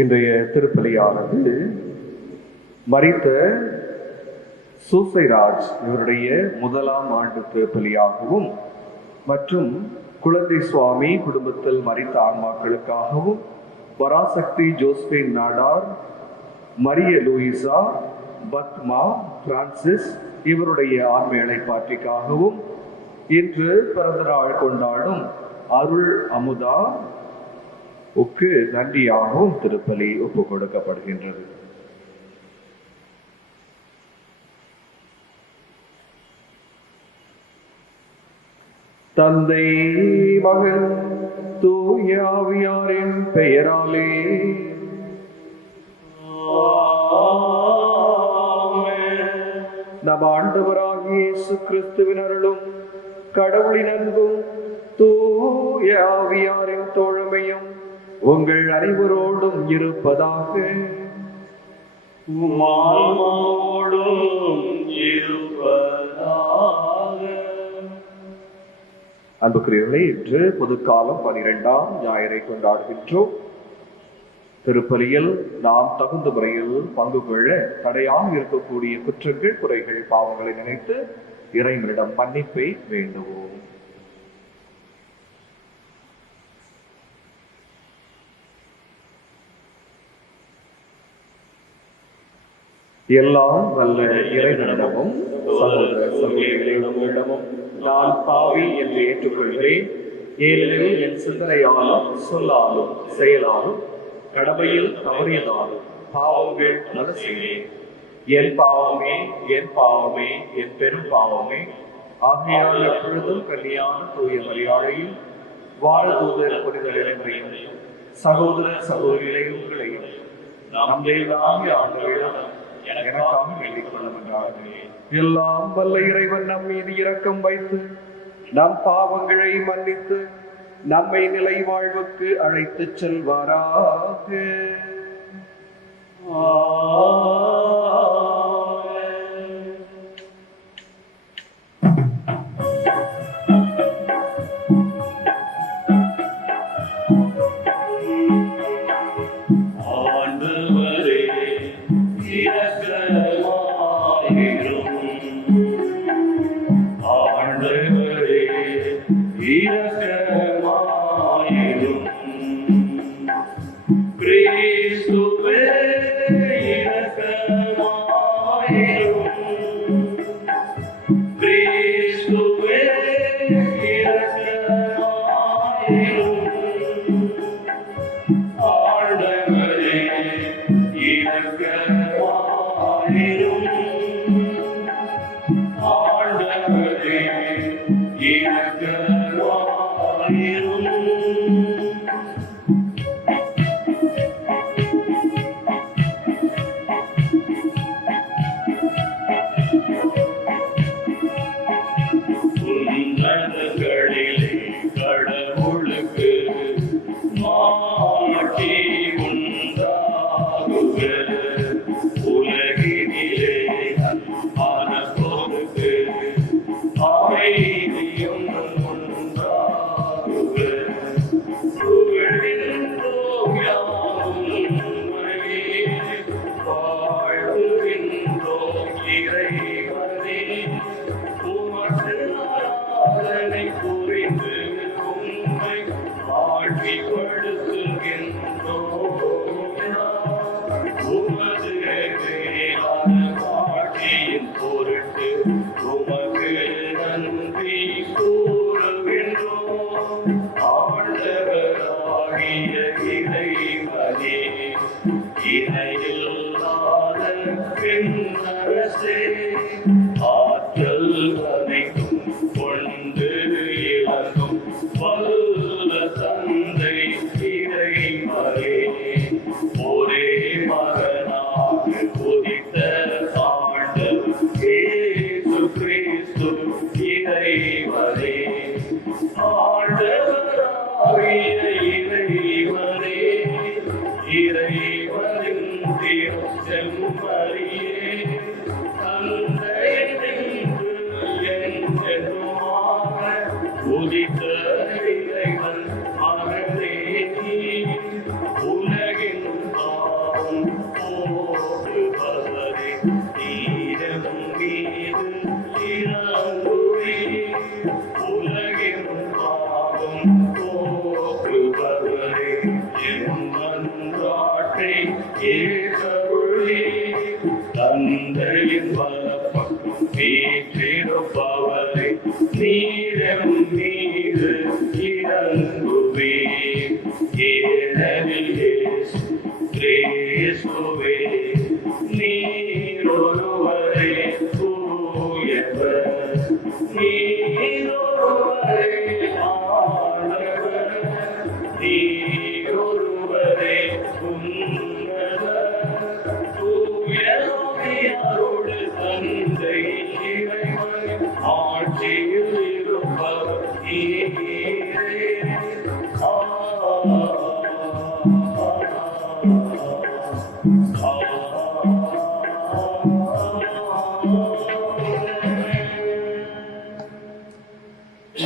இன்றைய திருப்பலியானது மரித்த சூசைராஜ் இவருடைய முதலாம் ஆண்டு திருப்பலியாகவும் மற்றும் குழந்தை சுவாமி குடும்பத்தில் மரித்த ஆன்மாக்களுக்காகவும் Parasakthi Josephine Nadar, Maria Louisa, Padma, Francis இவருடைய ஆன்ம இளைப்பாற்றிக்காகவும் இன்று பிறந்த நாள் கொண்டாடும் அருள் அமுதா உக்கு நன்றியாகவும் திருப்பலி ஒப்பு கொடுக்கப்படுகின்றது. தந்தை மகன் தூய ஆவியாரின் பெயராலே நம் ஆண்டவராகிய இயேசு கிறிஸ்துவின் அருளும் கடவுளின் அன்பும் தூய ஆவியாரின் தோழமையும் உங்கள் அனைவரோடும் இருப்பதாக. அன்புக்குரியவர்களே, இன்று பொதுக்காலம் 12ஆம் ஞாயிறை கொண்டாடுகின்றோம். திருப்பலியில் நாம் தகுந்த முறையில் பங்கு கொள்ள தடையாக இருக்கக்கூடிய குற்றங்கள், குறைகள், பாவங்களை நினைத்து இறைவனிடம் மன்னிப்பை வேண்டுவோம். எல்லாம் வல்ல இறைவனிடமும் சகோதர சகோதரிகளிடமும் நான் பாவி என்று ஏற்றுக்கொள்கிறேன். ஏனெனில் என் சிந்தனையாலும் சொல்லாலும் செயலாலும் கடமையில் தவறியதாலும் பாவங்கள் பல செய்தேன். என் பாவமே, என் பாவமே, என் பெரும் பாவமே. ஆகையால் எப்பொழுதும் கன்னியான தூய மரியாதையும் வானதூதர் புனிதர் இறைவரையும் சகோதர சகோதரிகளையும் உங்களையும் நம் தேவனாகிய ஆண்டவரிடம் எனக்காக வேண்டிக் கொள்ளும் என்றார்கள். எல்லாம் வல்ல இறைவன் நம் மீது இரக்கம் வைத்து நம் பாவங்களை மன்னித்து நம்மை நிலை வாழ்வுக்கு அழைத்து செல்வாராக.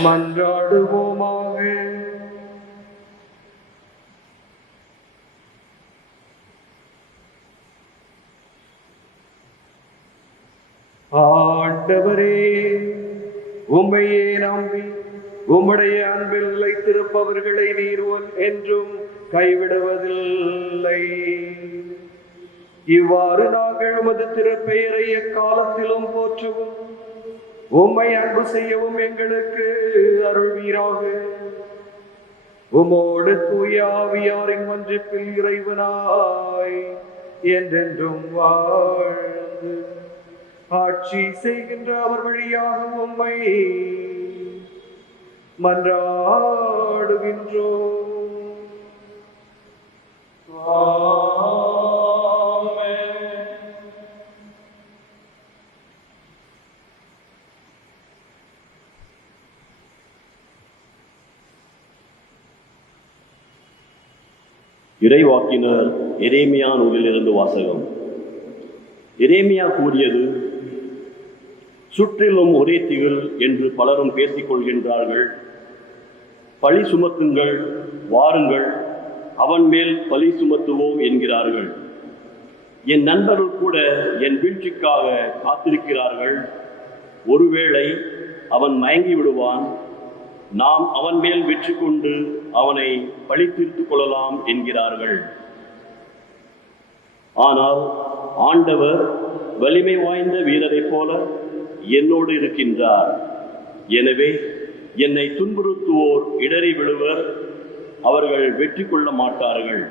மன்றாடுவோமாக. ஆண்டவரே, உம்மையே நம்பி உம்முடைய அன்பில் நிலைத்திருப்பவர்களை நீர் என்றும் கைவிடுவதில்லை. இவ்வாறு நாங்கள் உமது திருப்பெயரை எக்காலத்திலும் போற்றவும் உம்மை அன்பு செய்யவும் எங்களுக்கு அருள்வீராக. உமோடு தூய ஆவியாரின் ஒன்றிப்பில் இறைவனாய் என்றென்றும் வாழ்ந்து ஆட்சி செய்கின்ற அவர் வழியாக உம்மை மன்றாடுகின்றோம். இறைவாக்கினர் எரேமியா நூலிலிருந்து வாசகம். எரேமியா கூறியது, சுற்றிலும் ஒரே திகில் என்று பலரும் பேசிக் கொள்கின்றார்கள். பழி சுமத்துங்கள், வாருங்கள், அவன் மேல் பழி சுமத்துவோம் என்கிறார்கள். என் நண்பர்கள் கூட என் வீழ்ச்சிக்காக காத்திருக்கிறார்கள். ஒருவேளை அவன் மயங்கி விடுவான், நாம் அவன் மேல் வெற்றி கொண்டு அவனை பழி தீர்த்துக் கொள்ளலாம் என்கிறார்கள். ஆனால் ஆண்டவர் வலிமை வாய்ந்த வீரரைப் போல என்னோடு இருக்கின்றார். எனவே என்னை துன்புறுத்துவோர் இடறி விழுவர், அவர்கள் வெற்றி கொள்ள மாட்டார்கள்.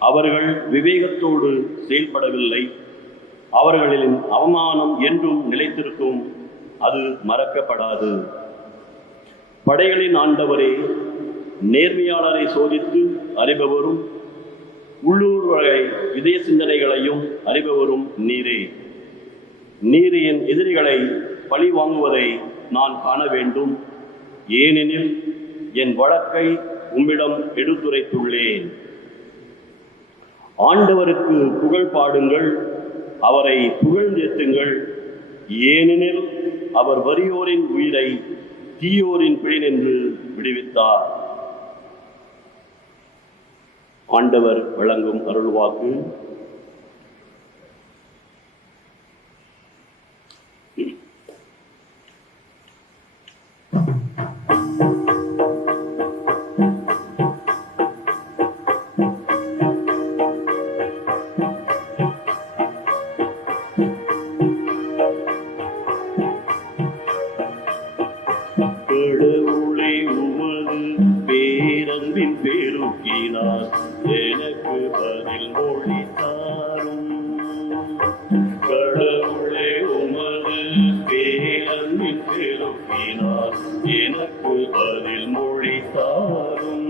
அவர்கள் விவேகத்தோடு செயல்படவில்லை. அவர்களின் அவமானம் என்றும் நிலைத்திருக்கும், அது மறக்கப்படாது. படைகளின் ஆண்டவரே, நேர்மையாளரை சோதித்து அறிபவரும் உள்ளூர் வகை இதய சிந்தனைகளையும் அறிபவரும் நீரே. நீர் என் எதிரிகளை பழி வாங்குவதை நான் காண வேண்டும், ஏனெனில் என் வழக்கை உம்மிடம் எடுத்துரைத்துள்ளேன். ஆண்டவருக்கு புகழ் பாடுங்கள், அவரை புகழ்ந்தேத்துங்கள், ஏனெனில் அவர் வறியோரின் உயிரை தீயோரின் பிடிநின்று விடுவித்தார். ஆண்டவர் வழங்கும் அருள்வாக்கு. கடவுளே, உமது பேரன்பின் பெருக்கினார் எனக்கு பதில் மொழி தாரும். கடவுளே, உமது பேரன்பின் பெருக்கினார் எனக்கு பதில் மொழி தாரும்.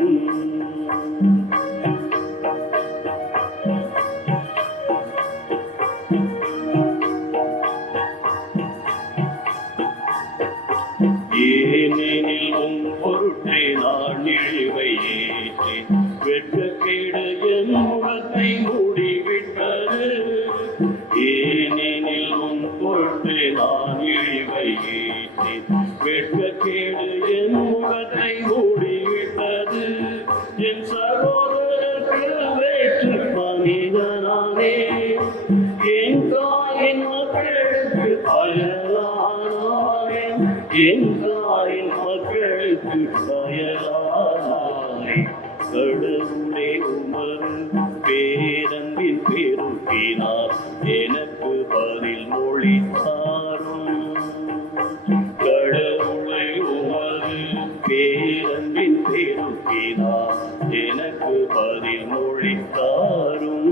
ஏனெனில் உம் பொருட்டே நான் இழிவை ஏற்றேன், வெட்கக்கேடு என் முகத்தை மூடிவிட்டது. ஏனெனில் உம் பொருட்டே நான் இழிவை ஏற்றேன், வெட்கக்கேடு என் முகத்தை மூடிவிட்டது. என் சகோதரருக்கு வேற்று மனிதனானே, என் தாயின் மக்களுக்கு அயலானானே, என் தாயின் மக்களுக்கு அயலானானே. கடவுளே, உமது பேரன்பின் பெருக்கினார் எனக்கு பதில் மொழி தாரும். கடவுளே, உமது பேரன்பின் பெருக்கினார் எனக்கு பதில் மொழி தாரும்.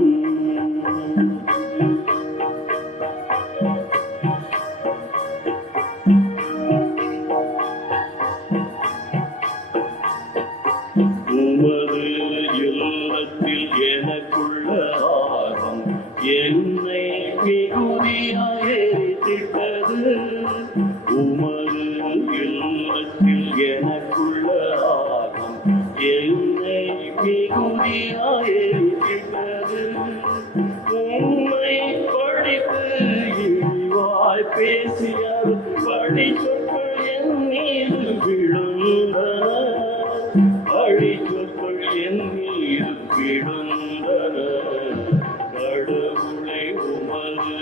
உமது இல்லத்தில் எனக்குள்ள ஆர்வம் என்னை மிகுதியாய் எரித்திட்டது. உமது இல்லத்தில் எனக்குள்ள ஆர்வம் என்னை மிகுதியாய் எரித்திட்டது. உம்மை படித்து இழிவாய் பேசியர் பழி சொற்கள் என் மீது விழுந்தன. பழி சொற்கள் என் மீது விழுந்தன. கடவுளை, உமது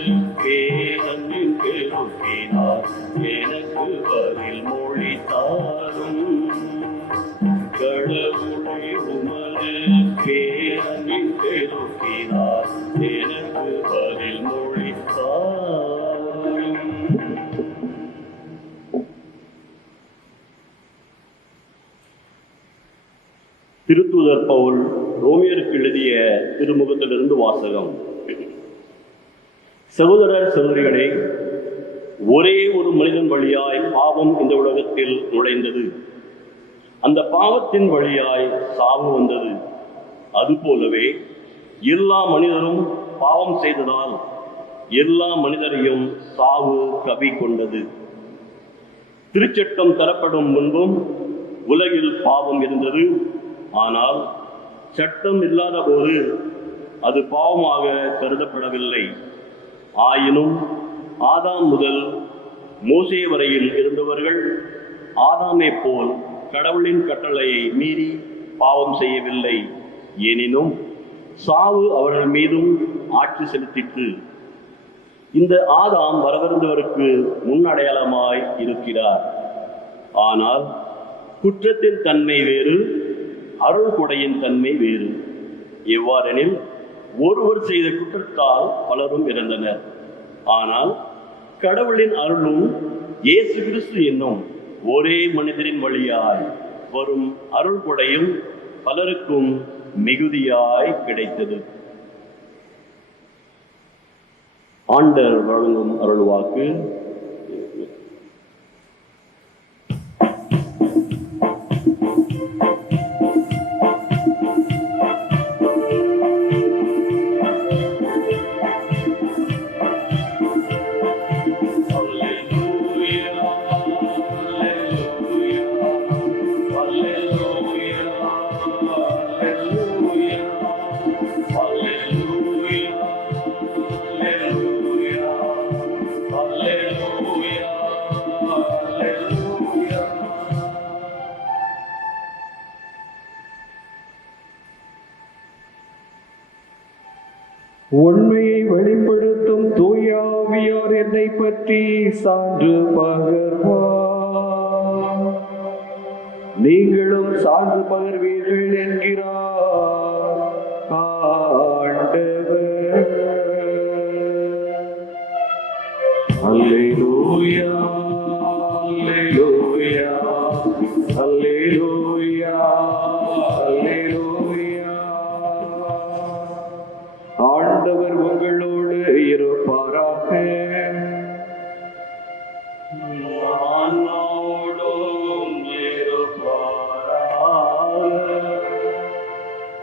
பேரன்பின் பெருக்கினார் எனக்கு பதில் மொழி தாரும். கடவுளை, உமது பேரன்பின் பெருக்கினார் எனக்கு பதில் மொழி தாரும். திருத்தூதர் பவுல் ரோமியருக்கு எழுதிய திருமுகத்திலிருந்து வாசகம். சகோதரர் சகோதரிகளே, ஒரே ஒரு மனிதன் வழியாய் பாவம் இந்த உலகத்தில் நுழைந்தது, அந்த பாவத்தின் வழியாய் சாவு வந்தது. அதுபோலவே எல்லா மனிதரும் பாவம் செய்ததால் எல்லா மனிதரையும் சாவு கவி கொண்டது. திருச்சட்டம் தரப்படும் முன்பும் உலகில் பாவம் இருந்தது. ஆனால் சட்டம் இல்லாத போது அது பாவமாக கருதப்படவில்லை. ஆயினும் ஆதாம் முதல் மோசே வரையில் இருந்தவர்கள் ஆதாமை போல் கடவுளின் கட்டளையை மீறி பாவம் செய்யவில்லை. எனினும் சாவு அவர்கள் மீதும் ஆட்சி செலுத்திற்று. இந்த ஆதாம் வரவிருந்தவருக்கு முன்னடையாளமாய் இருக்கிறார். ஆனால் குற்றத்தின் தன்மை வேறு, அருள் கொடையின் தன்மை வேறு. எவ்வாறெனில், ஒருவர் செய்த குற்றத்தால் பலரும் இறந்தனர். ஆனால் கடவுளின் அருளும் இயேசு கிறிஸ்து என்னும் ஒரே மனிதரின் வழியாய் வரும் அருள் கொடையும் பலருக்கும் மிகுதியாய் கிடைத்தது. ஆண்டவர் வழங்கும் அருள்வாக்கு. உண்மையை வெளிப்படுத்தும் தூய ஆவியார் என்னை பற்றி சான்று பகர்வார். நீங்களும் சான்று பகர்வீர்கள் என்கிறார் ஆண்டவர். அல்லேலூயா, அல்லேலூயா, அல்லேலூயா, அல்லேலூயா. ஆண்டவர் உங்களோடு இருப்பாராக.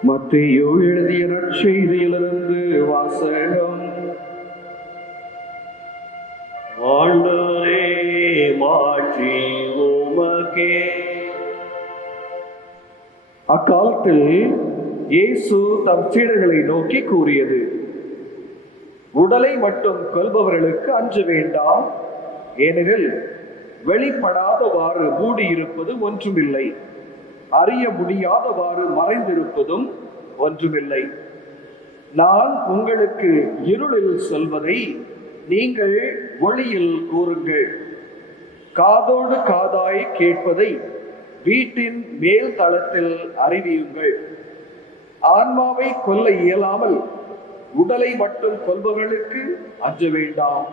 மத்தேயு எழுதிய நற்செய்தியிலிருந்து வாசகம். ஆண்டவரே, மாட்சி உமக்கே. அக்காலத்தில் இயேசு தம் சீடர்களை நோக்கி கூறியது: உடலை மட்டும் கொல்பவர்களுக்கு அஞ்ச வேண்டாம். ஏனெனில் வெளிப்படாதவாறு மூடியிருப்பது ஒன்றுமில்லை, அறிய முடியாதவாறு மறைந்திருப்பதும் ஒன்றுமில்லை. நான் உங்களுக்கு இருளில் சொல்வதை நீங்கள் ஒளியில் கூறுங்கள். காதோடு காதாய் கேட்பதை வீட்டின் மேல் தளத்தில் அறிவியுங்கள். ஆன்மாவை கொல்ல இயலாமல் உடலை மட்டும் கொல்பவர்களுக்கு அஞ்ச வேண்டாம்.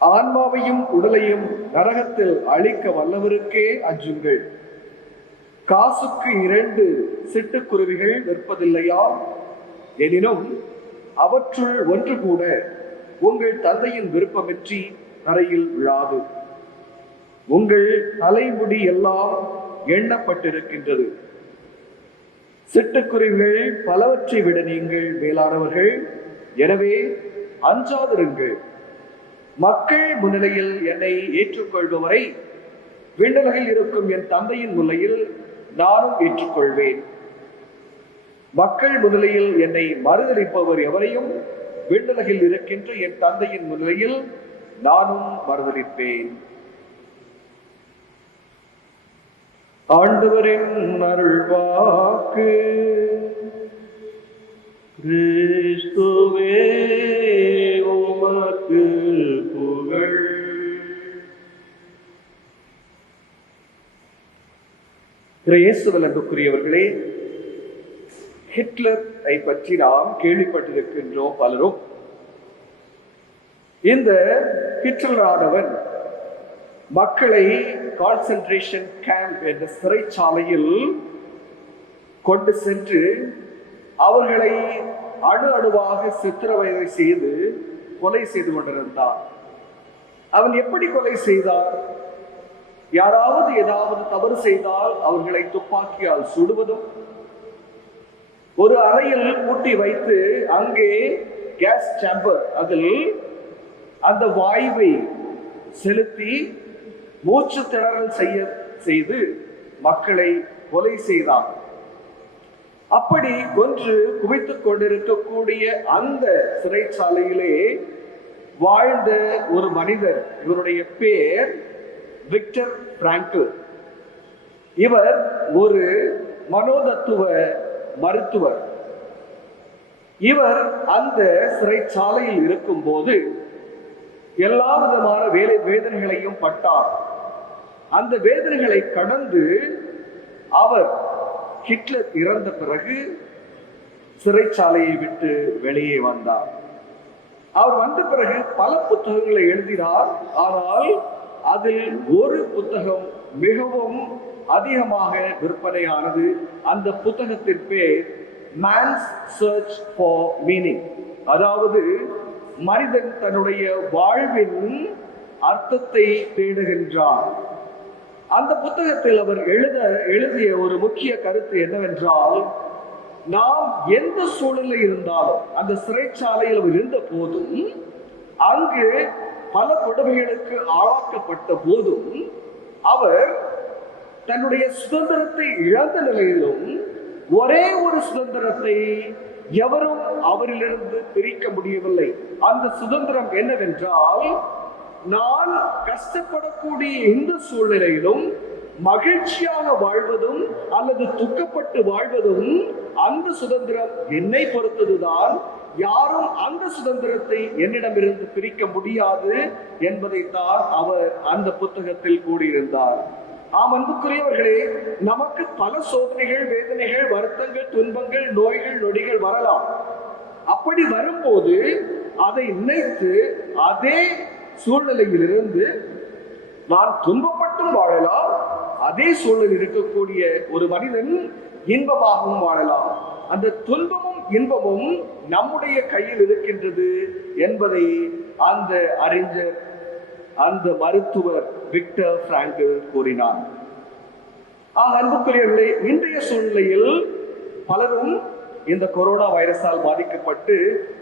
ஆன்மாவையும் உடலையும் நரகத்தில் அழிக்க வல்லவருக்கே அஞ்சுங்கள். காசுக்கு 2 சிட்டுக்குருவிகள் நிற்பதில்லையா? எனினும் அவற்றுள் ஒன்று கூட உங்கள் தந்தையின் விருப்பமின்றி தரையில் விழாது. உங்கள் தலைமுடி எல்லாம் எண்ணப்பட்டிருக்கின்றது. சிட்டுக்குருவிகள் பலவற்றை விட நீங்கள் மேலானவர்கள். எனவே அஞ்சாதிருங்கள். மக்கள் முன்னிலையில் என்னை ஏற்றுக்கொள்பவரை விண்ணுலகில் இருக்கும் என் தந்தையின் முன்னிலையில் நானும் ஏற்றுக்கொள்வேன். மக்கள் முன்னிலையில் என்னை மறுதலிப்பவர் எவரையும் விண்ணுலகில் இருக்கின்ற என் தந்தையின் முன்னிலையில் நானும் மறுதலிப்பேன். ஆண்டவரின் அருள்வாக்கு. கிறிஸ்துவே, உமக்கு புகழ். இயேசுவில் அன்புக்குரியவர்களே, ஹிட்லரை பற்றி நாம் கேள்விப்பட்டிருக்கின்றோம் பலரும். இந்த ஹிட்லரானவன் மக்களை கான்சென்ட்ரேஷன் கேம்ப் என்ற சிறைச்சாலையில் கொண்டு சென்று அவர்களை அணு அணுவாக சித்திரவதை செய்து கொலை செய்து கொண்டிருந்தார். அவன் எப்படி கொலை செய்தார்? யாராவது ஏதாவது தவறு செய்தால் அவர்களை துப்பாக்கியால் சுடுவதும், ஒரு அறையில் பூட்டி வைத்து அங்கே கேஸ் சேம்பர், அதில் அந்த வாயுவை செலுத்தி மூச்சு திணறல் செய்து மக்களை கொலை செய்தார். அப்படி கொன்று குவித்துக் கொண்டிருக்கக்கூடிய அந்த சிறைச்சாலையிலே வாழ்ந்த ஒரு மனிதர், இவருடைய பேர் விக்டர் பிராங்கல். இவர் ஒரு மனோதத்துவ மருத்துவர். இவர் அந்த சிறைச்சாலையில் இருக்கும் போது எல்லா விதமான வேதனைகளையும் பட்டார். அந்த வேதனைகளை கடந்து அவர் ஹிட்லர் இறந்த பிறகு சிறைச்சாலையை விட்டு வெளியே வந்தார். அவர் வந்த பிறகு பல புத்தகங்களை எழுதினார். ஆனால் அதில் ஒரு புத்தகம் மிகவும் அதிகமாக விற்பனையானது. அந்த புத்தகத்தின் பேர் மேன்ஸ் சர்ச் ஃபார் மீனிங், அதாவது மனிதன் தன்னுடைய வாழ்வின் அர்த்தத்தை தேடுகின்றார். அந்த புத்தகத்தில் அவர் எழுதிய ஒரு முக்கிய கருத்து என்னவென்றால், நாம் எந்த சூழலில் இருந்தாலும், அந்த சிறைச்சாலையில் அவர் இருந்த போதும், அங்கு பல கொடுமைகளுக்கு ஆளாக்கப்பட்ட போதும், அவர் தன்னுடைய சுதந்திரத்தை இழந்த நிலையிலும் ஒரே ஒரு சுதந்திரத்தை எவரும் அவரிலிருந்து பிரிக்க முடியவில்லை. அந்த சுதந்திரம் என்னவென்றால், நான் கஷ்டப்படக்கூடிய இந்த சூழ்நிலையிலும் மகிழ்ச்சியாக வாழ்வதும் அல்லது துக்கப்பட்டு வாழ்வதும் அந்த சுதந்திரம் என்னை பொறுத்ததுதான். யாரும் அந்த சுதந்திரத்தை என்னிடமிருந்து பிரிக்க முடியாது என்பதைத்தான் அவர் அந்த புத்தகத்தில் கூறியிருந்தார். அன்புக்குரியவர்களே, நமக்கு பல சோதனைகள், வேதனைகள், வருத்தங்கள், துன்பங்கள், நோய்கள், நொடிகள் வரலாம். அப்படி வரும்போது அதை நினைத்து அதே சூழ்நிலையிலிருந்து நான் துன்பப்பட்டும் வாழலாம், அதே சூழலில் இருக்கக்கூடிய ஒரு மனிதன் இன்பமாகவும் வாழலாம். அந்த துன்பமும் இன்பமும் நம்முடைய கையில் இருக்கின்றது என்பதை அந்த அறிஞர், அந்த மருத்துவர் விக்டர் பிராங்கல் கூறினார். அன்புக்குரியவர்களே, இன்றைய சூழ்நிலையில் பலரும் இந்த கொரோனா வைரஸால் பாதிக்கப்பட்டு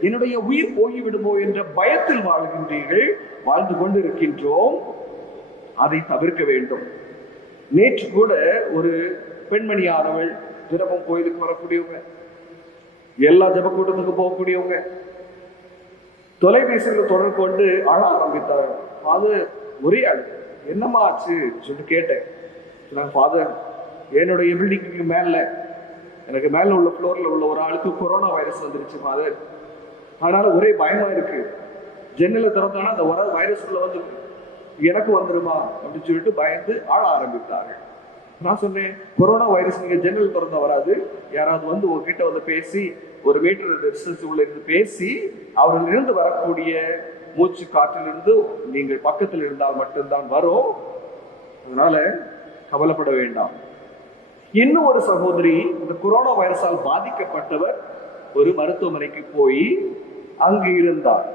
என்னுடைய உயிர் போய்விடுமோ என்ற பயத்தில் வாழ்கின்றீர்கள், வாழ்ந்து கொண்டு இருக்கின்றோம். அதை தவிர்க்க வேண்டும். நேற்று கூட ஒரு பெண்மணியானவள், தினமும் கோயிலுக்கு வரக்கூடியவங்க, எல்லா ஜப கூட்டத்துக்கு போகக்கூடியவங்க, தொலைபேசியில் தொடர்பு கொண்டு அழ ஆரம்பித்தார்கள். ஃபாதர், ஒரே அழு, என்னம்மா ஆச்சு சொல்லிட்டு கேட்டேன். ஃபாதர், என்னுடைய பில்டிங்க்கு மேல, எனக்கு மேல உள்ள ஃப்ளோர்ல உள்ள ஒரு ஆளுக்கு கொரோனா வைரஸ் வந்துருச்சு ஃபாதர், அதனால ஒரே பயமா இருக்கு. ஜன்னலை திறந்தானா அந்த வைரஸ் உள்ள வந்து எனக்கு வந்துருமா அப்படின்னு சொல்லிட்டு பயந்து ஆழ ஆரம்பித்தார்கள். நான் சொன்னேன், கொரோனா வைரஸ் நீங்க ஜன்னல் திறந்தா வராது. யாராவது வந்து உங்ககிட்ட வந்து பேசி, ஒரு மீட்டர் டிஸ்டன்ஸ் உள்ள இருந்து பேசி, அவர்களிருந்து வரக்கூடிய மூச்சு காற்றிலிருந்து நீங்கள் பக்கத்தில் இருந்தால் மட்டும்தான் வரும். அதனால கவலைப்பட வேண்டாம். இன்னும் ஒரு சகோதரி, இந்த கொரோனா வைரஸால் பாதிக்கப்பட்டவர், ஒரு மருத்துவமனைக்கு போய் அங்கு இருந்தார்.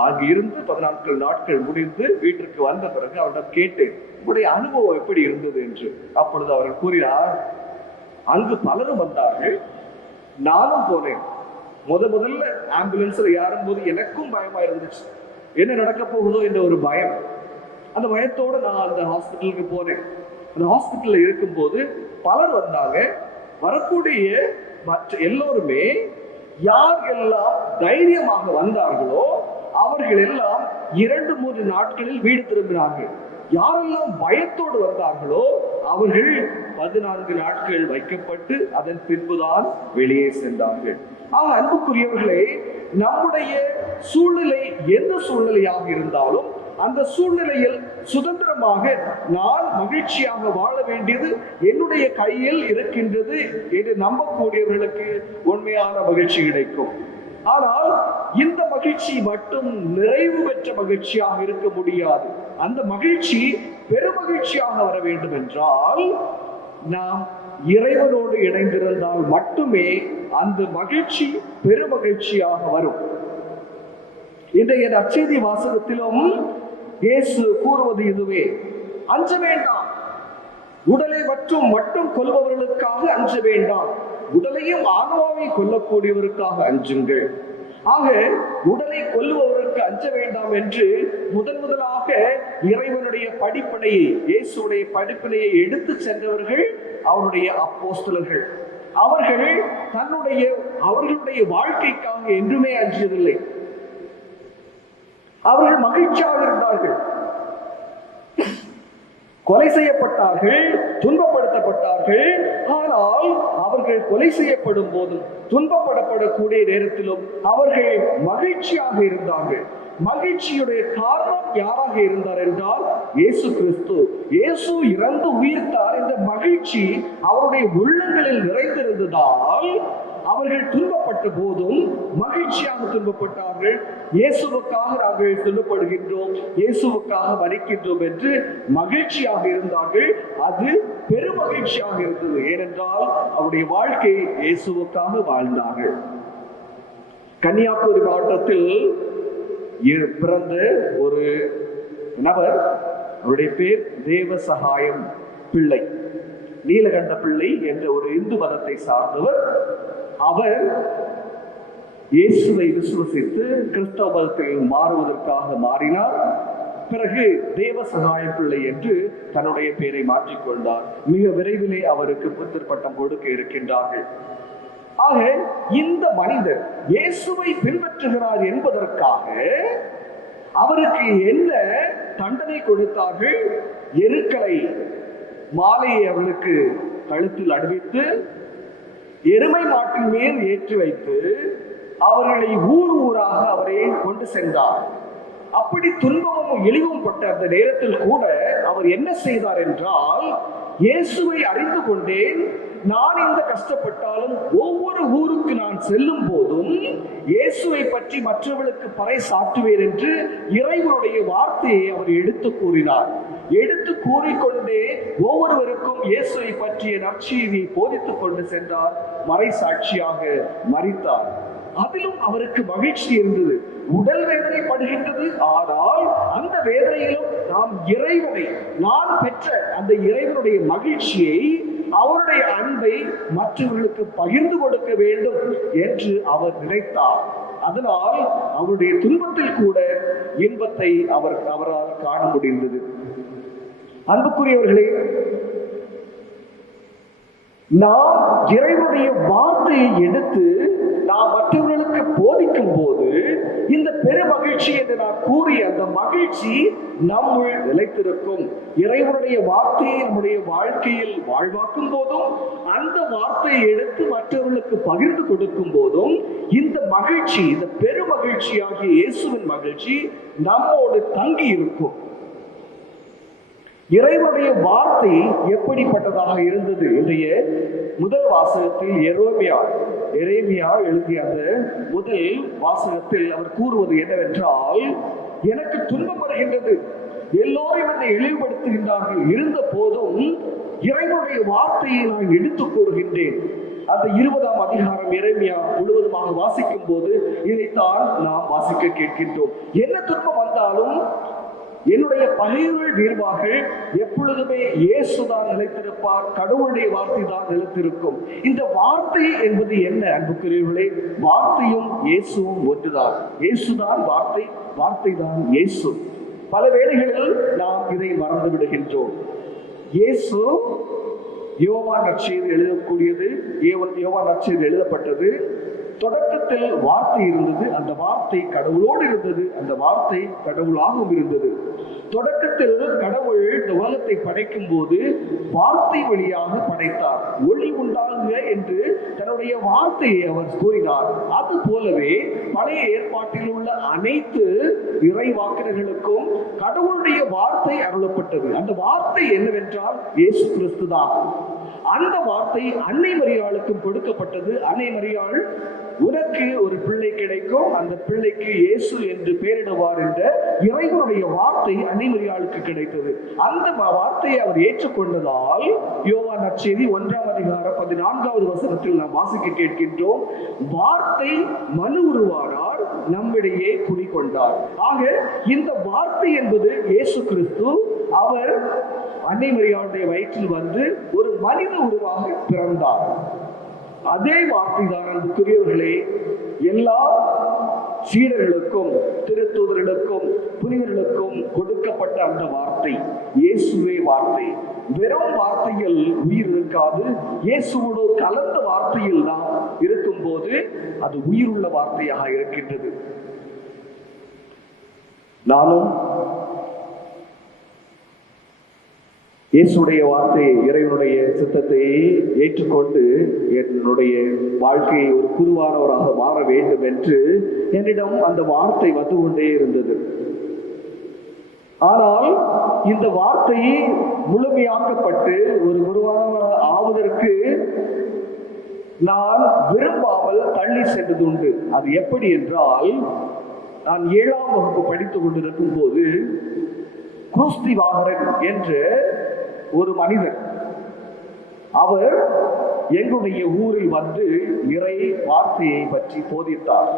அங்கு இருந்து 14 நாட்கள் முடிந்து வீட்டிற்கு வந்த பிறகு அவரிடம் கேட்டேன், உங்களுடைய அனுபவம் எப்படி இருந்தது என்று. அப்பொழுது அவர் கூறினார், அங்கு பலரும் வந்தார்கள், நானும் போனேன். முதல்ல ஆம்புலன்ஸ்ல யாரும் போது எனக்கும் பயமா இருந்துச்சு, என்ன நடக்க போகுதோ என்ற ஒரு பயம். அந்த பயத்தோட நான் அந்த ஹாஸ்பிட்டலுக்கு போனேன். அந்த ஹாஸ்பிட்டல்ல இருக்கும்போது பலர் வந்தாங்க. வரக்கூடிய மற்ற எல்லோருமே யார் எல்லாம் தைரியமாக வந்தார்களோ அவர்கள் எல்லாம் 2-3 நாட்களில் வீடு திரும்பினார்கள். யாரெல்லாம் பயத்தோடு வந்தார்களோ அவர்கள் 14 நாட்கள் வைக்கப்பட்டு அதன் பின்புதான் வெளியே சென்றார்கள். அன்புக்குரியவர்களே, நம்முடைய சூழ்நிலை எந்த சூழ்நிலையாக இருந்தாலும் அந்த சூழ்நிலையில் சுதந்திரமாக நான் மகிழ்ச்சியாக வாழ வேண்டியது என்னுடைய கையில் இருக்கின்றது என்று நம்பக்கூடியவர்களுக்கு உண்மையான மகிழ்ச்சி கிடைக்கும். ஆனால் இந்த மகிழ்ச்சி மட்டும் நிறைவு பெற்ற மகிழ்ச்சியாக இருக்க முடியாது. அந்த மகிழ்ச்சி பெருமகிழ்ச்சியாக வர வேண்டும் என்றால் நாம் இறைவனோடு இணைந்திருந்தால் மட்டுமே அந்த மகிழ்ச்சி பெருமகிழ்ச்சியாக வரும். இன்றைய நற்செய்தி வாசகத்திலும் இயேசு கூறுவது இதுவே, அஞ்ச வேண்டாம், உடலை மட்டும் கொல்பவர்களுக்காக அஞ்ச வேண்டாம், உடலையும் ஆன்மாவையும் கொல்லக்கூடியவருக்காக அஞ்சுங்கள். ஆக உடலை கொல்லுபவருக்கு அஞ்ச வேண்டாம் என்று முதலாக இறைவனுடைய படிப்பினையை, இயேசுடைய படிப்பினையை எடுத்து சென்றவர்கள் அவருடைய அப்போஸ்தலர்கள். அவர்கள் அவர்களுடைய வாழ்க்கைக்காக என்றுமே அஞ்சியதில்லை. அவர்கள் மகிழ்ச்சியாக இருந்தார்கள். கொலை செய்யப்பட்டார்கள், துன்பப்படுத்தப்பட்டார்கள். ஆனால் அவர்கள் கொலை செய்யப்படும் போதும் துன்பப்படப்படக்கூடிய நேரத்திலும் அவர்கள் மகிழ்ச்சியாக இருந்தார்கள். மகிழ்ச்சியுடைய காரணம் யாராக இருந்தார் என்றால் இயேசு கிறிஸ்து. இயேசு இறந்து உயிர்த்தார் என்ற மகிழ்ச்சி அவருடைய உள்ளங்களில் நிறைந்திருந்ததால் அவர்கள் துன்பப்பட்ட போதும் மகிழ்ச்சியாக துன்பப்பட்டார்கள். இயேசுவுக்காக நாங்கள் துன்பப்படுகின்றோம், இயேசுவுக்காக மரிக்கின்றோம் என்று மகிழ்ச்சியாக இருந்தார்கள். அது பெருமகிழ்ச்சியாக இருந்தது. ஏனென்றால் அவருடைய வாழ்க்கை இயேசுவுக்காக வாழ்ந்தார்கள். கன்னியாகுமரி மாவட்டத்தில் பிறந்த ஒரு நபர், அவருடைய பேர் தேவசகாயம் பிள்ளை, நீலகண்ட பிள்ளை என்ற ஒரு இந்து மதத்தை சார்ந்தவர். அவர் இயேசுவை விசுவசித்து கிறிஸ்தவ மதத்தில் மாறுவதற்காக மாறினார். பிறகு தேவசகாயம் பிள்ளை என்று தன்னுடைய பெயரை மாற்றிக்கொண்டார். மிக விரைவிலே அவருக்கு புத்தர் பட்டம் கொடுக்க இருக்கின்றார்கள். ஆக இந்த மனிதர் இயேசுவை பின்பற்றுகிறார் என்பதற்காக அவருக்கு என்ன தண்டனை கொடுத்தார்கள்? எருக்களை மாலையை அவர்களுக்கு கழுத்தில் அணிவித்து எருமை மாட்டின் மேல் ஏற்றி வைத்து அவர்களை ஊர் ஊராக அவரே கொண்டு சென்றார். அப்படி துன்பமும் இழிவும் பட்ட அந்த நேரத்தில் கூட அவர் என்ன செய்தார் என்றால், இயேசுவை அறிந்து கொண்டேன், நான் இந்த கஷ்டப்பட்டாலும் ஒவ்வொரு ஊருக்கு நான் செல்லும் போதும் இயேசுவை பற்றி மற்றவர்களுக்கு பறைசாற்றுவேன் என்று இறைவனுடைய வார்த்தையை அவர் எடுத்து கூறினார். எடுத்து கூறிக்கொண்டே ஒவ்வொருவருக்கும் இயேசுவை பற்றிய நற்செய்தியை போதித்துக் கொண்டு சென்றார். மறைசாட்சியாக மரித்தார். அதிலும் அவருக்கு மகிழ்ச்சி இருந்தது. உடல் வேதனைப்படுகின்றது, ஆனால் அந்த வேதனையிலும் நாம் இறைவனை, நான் பெற்ற அந்த இறைவனுடைய மகிழ்ச்சியை, அவருடைய அன்பை மற்றவர்களுக்கு பகிர்ந்து கொடுக்க வேண்டும் என்று அவர் நினைத்தார். அதனால் அவருடைய துன்பத்தில் கூட இன்பத்தை அவரால் காண முடிந்தது. அன்புக்குரியவர்களே, நாம் இறைவனுடைய வார்த்தையை எடுத்து நாம் மற்றவர்களுக்கு போதிக்கும் போது இந்த பெருமகிழ்ச்சி என்று நான் கூறிய அந்த மகிழ்ச்சி நம்முள் நிலைத்திருக்கும். இறைவனுடைய வார்த்தையை நம்முடைய வாழ்க்கையில் வாழ்வாக்கும் போதும், அந்த வார்த்தையை எடுத்து மற்றவர்களுக்கு பகிர்ந்து கொடுக்கும் போதும் இந்த மகிழ்ச்சி, இந்த பெருமகிழ்ச்சியாகிய இயேசுவின் மகிழ்ச்சி நம்மோடு தங்கி இருக்கும். இறைவனுடைய வார்த்தை எப்படிப்பட்டதாக இருந்தது? இன்றைய முதல் வாசகத்தில் எரேமியா எழுதிய அந்த முதல் வாசகத்தில் அவர் கூறுவது என்னவென்றால், எனக்கு துன்பம் வருகின்றது, எல்லோரும் என்னை இழிவுபடுத்துகின்றார்கள், இருந்த போதும் இறைவனுடைய வார்த்தையை நான் எடுத்து கூறுகின்றேன். அந்த 20ஆம் அதிகாரம் எரேமியா முழுவதுமாக வாசிக்கும் போது இதைத்தான் நாம் வாசிக்க கேட்கின்றோம். என்ன துன்பம் வந்தாலும் என்னுடைய பகைவர்கள் வீர்வார்கள் எப்பொழுதுமே இயேசுதான் நிலைத்திருப்பார், கடவுளுடைய வார்த்தை தான் நிலைத்திருக்கும். இந்த வார்த்தை என்பது என்ன அன்புக்குரியவர்களே? வார்த்தையும் இயேசுவும் ஒன்றுதான். இயேசுதான் வார்த்தை, வார்த்தை தான் இயேசு. பல வேளைகளில் நாம் இதை மறந்து விடுகின்றோம். இயேசு யோவான் நற்செய்தி எழுதக்கூடியது, யோவான் நற்செய்தி எழுதப்பட்டது. தொடக்கத்தில் வார்த்தை இருந்தது, அந்த வார்த்தை கடவுளோடு இருந்தது, அந்த வார்த்தை கடவுளாகவும் இருந்தது. தொடக்கத்தில் கடவுள் இந்த உலகத்தை படைக்கும் போது வார்த்தை வழியாக படைத்தார். ஒளி உண்டாகுக என்று தன்னுடைய வார்த்தையை அவர் கூறினார். அது போலவே பழைய ஏற்பாட்டில் உள்ள அனைத்து இறைவாக்கினர்களுக்கும் கடவுளுடைய வார்த்தை அருளப்பட்டது. அந்த வார்த்தை என்னவென்றால் இயேசு கிறிஸ்து தான். அந்த வார்த்தை அன்னை மரியாளுக்கும் கொடுக்கப்பட்டது. அன்னை மரியாள், உனக்கு ஒரு பிள்ளை கிடைக்கும், அந்த பிள்ளைக்கு இயேசு என்று பெயரிடுவார் என்ற இறைவனுடைய வார்த்தை அன்னை மரியாளுக்கு கிடைத்தது. அந்த வார்த்தையை அவர் ஏற்றுக்கொண்டதால் யோவான் நற்செய்தி 1ஆம் அதிகாரம் 14வது வசனத்தில் நாம் வாசிக்க கேட்கின்றோம், வார்த்தை மனு உருவானார், நம்மிடையே குடிகொண்டார். ஆக இந்த வார்த்தை என்பது இயேசு கிறிஸ்து. அவர் அன்னை மரியாளுடைய வயிற்றில் வந்து ஒரு மனித உருவாக பிறந்தார். அதே வார்த்தை தான் அன்புக்குரியவர்களே எல்லா சீடர்களுக்கும், திருத்தூதர்களுக்கும், புனிதர்களுக்கும் கொடுக்கப்பட்ட அந்த வார்த்தை இயேசுவே வார்த்தை. வெறும் வார்த்தையில் உயிர் இருக்காது. இயேசுவோடு கலந்த வார்த்தையில் நாம் இருக்கும் போது அது உயிருள்ள வார்த்தையாக இருக்கின்றது. நானும் இயேசுடைய வார்த்தையை, இறைவனுடைய சித்தத்தை ஏற்றுக்கொண்டு என்னுடைய வாழ்க்கையை ஒரு குருவானவராக மாற வேண்டும் என்று என்னிடம் அந்த வார்த்தை வந்து கொண்டே இருந்தது. ஆனால் இந்த வார்த்தையை முழுமையாக்கப்பட்டு ஒரு குருவானவராக ஆவதற்கு நான் விரும்பாமல் தள்ளி சென்றதுண்டு. அது எப்படி என்றால், நான் 7ஆம் வகுப்பு படித்துக் கொண்டிருக்கும் போது குருஸ்தி வாகரன் என்ற ஒரு மனிதர், அவர் எங்களுடைய ஊரில் வந்து இறை வார்த்தையை பற்றி போதித்தார்.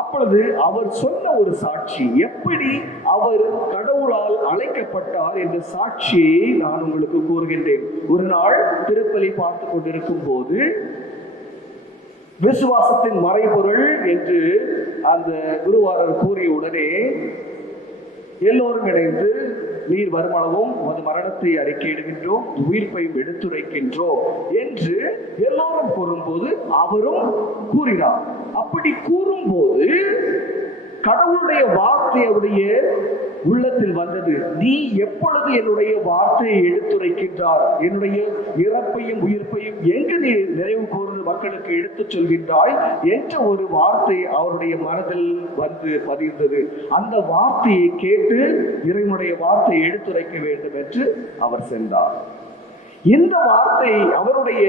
அப்பொழுது அவர் சொன்ன ஒரு சாட்சி, எப்படி அவர் கடவுளால் அழைக்கப்பட்டார் என்ற சாட்சியை நான் உங்களுக்கு கூறுகின்றேன். ஒரு நாள் திருப்பலி பார்த்து கொண்டிருக்கும் போது விசுவாசத்தின் மறைபொருள் என்று அந்த குருவாரர் கூறிய உடனே எல்லோரும் இணைந்து நீர் வருமளவும் உமது மரணத்தை அறிக்கையிடுகின்றோம், உயிர்ப்பையும் எடுத்துரைக்கின்றோம் என்று எல்லோரும் கூறும்போது அவரும் கூறினார். அப்படி கூறும்போது கடவுளுடைய வார்த்தை அவருடைய உள்ளத்தில் வந்தது. நீ எப்பொழுது என்னுடைய வார்த்தையை எடுத்துரைக்கின்றார், என்னுடைய இறப்பையும் உயிர்ப்பையும் எங்கு நீ நிறைவு கூர்ந்து மக்களுக்கு எடுத்துச் சொல்கின்றாய் என்ற ஒரு வார்த்தை அவருடைய மனதில் வந்து பதிந்தது. அந்த வார்த்தையை கேட்டு இறைவனுடைய வார்த்தையை எடுத்துரைக்க வேண்டும் என்று அவர் சென்றார். இந்த வார்த்தை அவருடைய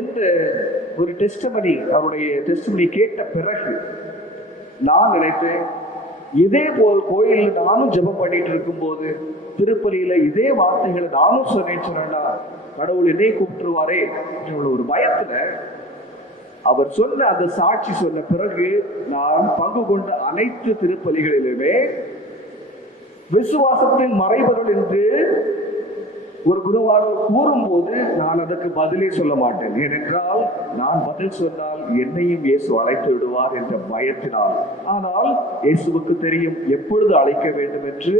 இந்த ஒரு டெஸ்டிமனி, அவருடைய டெஸ்டிமனி கேட்ட பிறகு நான் நினைத்தேன், இதே போல் கோயிலில் நானும் ஜெபம் பண்ணிட்டு இருக்கும் போது திருப்பலியில இதே வார்த்தைகளை நானும் சொன்னேன்னா கடவுள் என்னை கூப்பிட்டுருவாரே என்ற ஒரு பயத்துல அவர் சொன்ன அந்த சாட்சி சொன்ன பிறகு நான் பங்கு கொண்ட அனைத்து திருப்பலிகளிலுமே விசுவாசத்தின் மறைபொருள் என்று ஒரு குருவானவர் கூறும்போது நான் அதற்கு பதிலே சொல்ல மாட்டேன். ஏனென்றால் நான் பதில் சொன்னால் என்னையும் இயேசு அழைத்து விடுவார் என்ற பயத்தினால். ஆனால் இயேசுவுக்கு தெரியும் எப்பொழுது அழைக்க வேண்டும் என்று.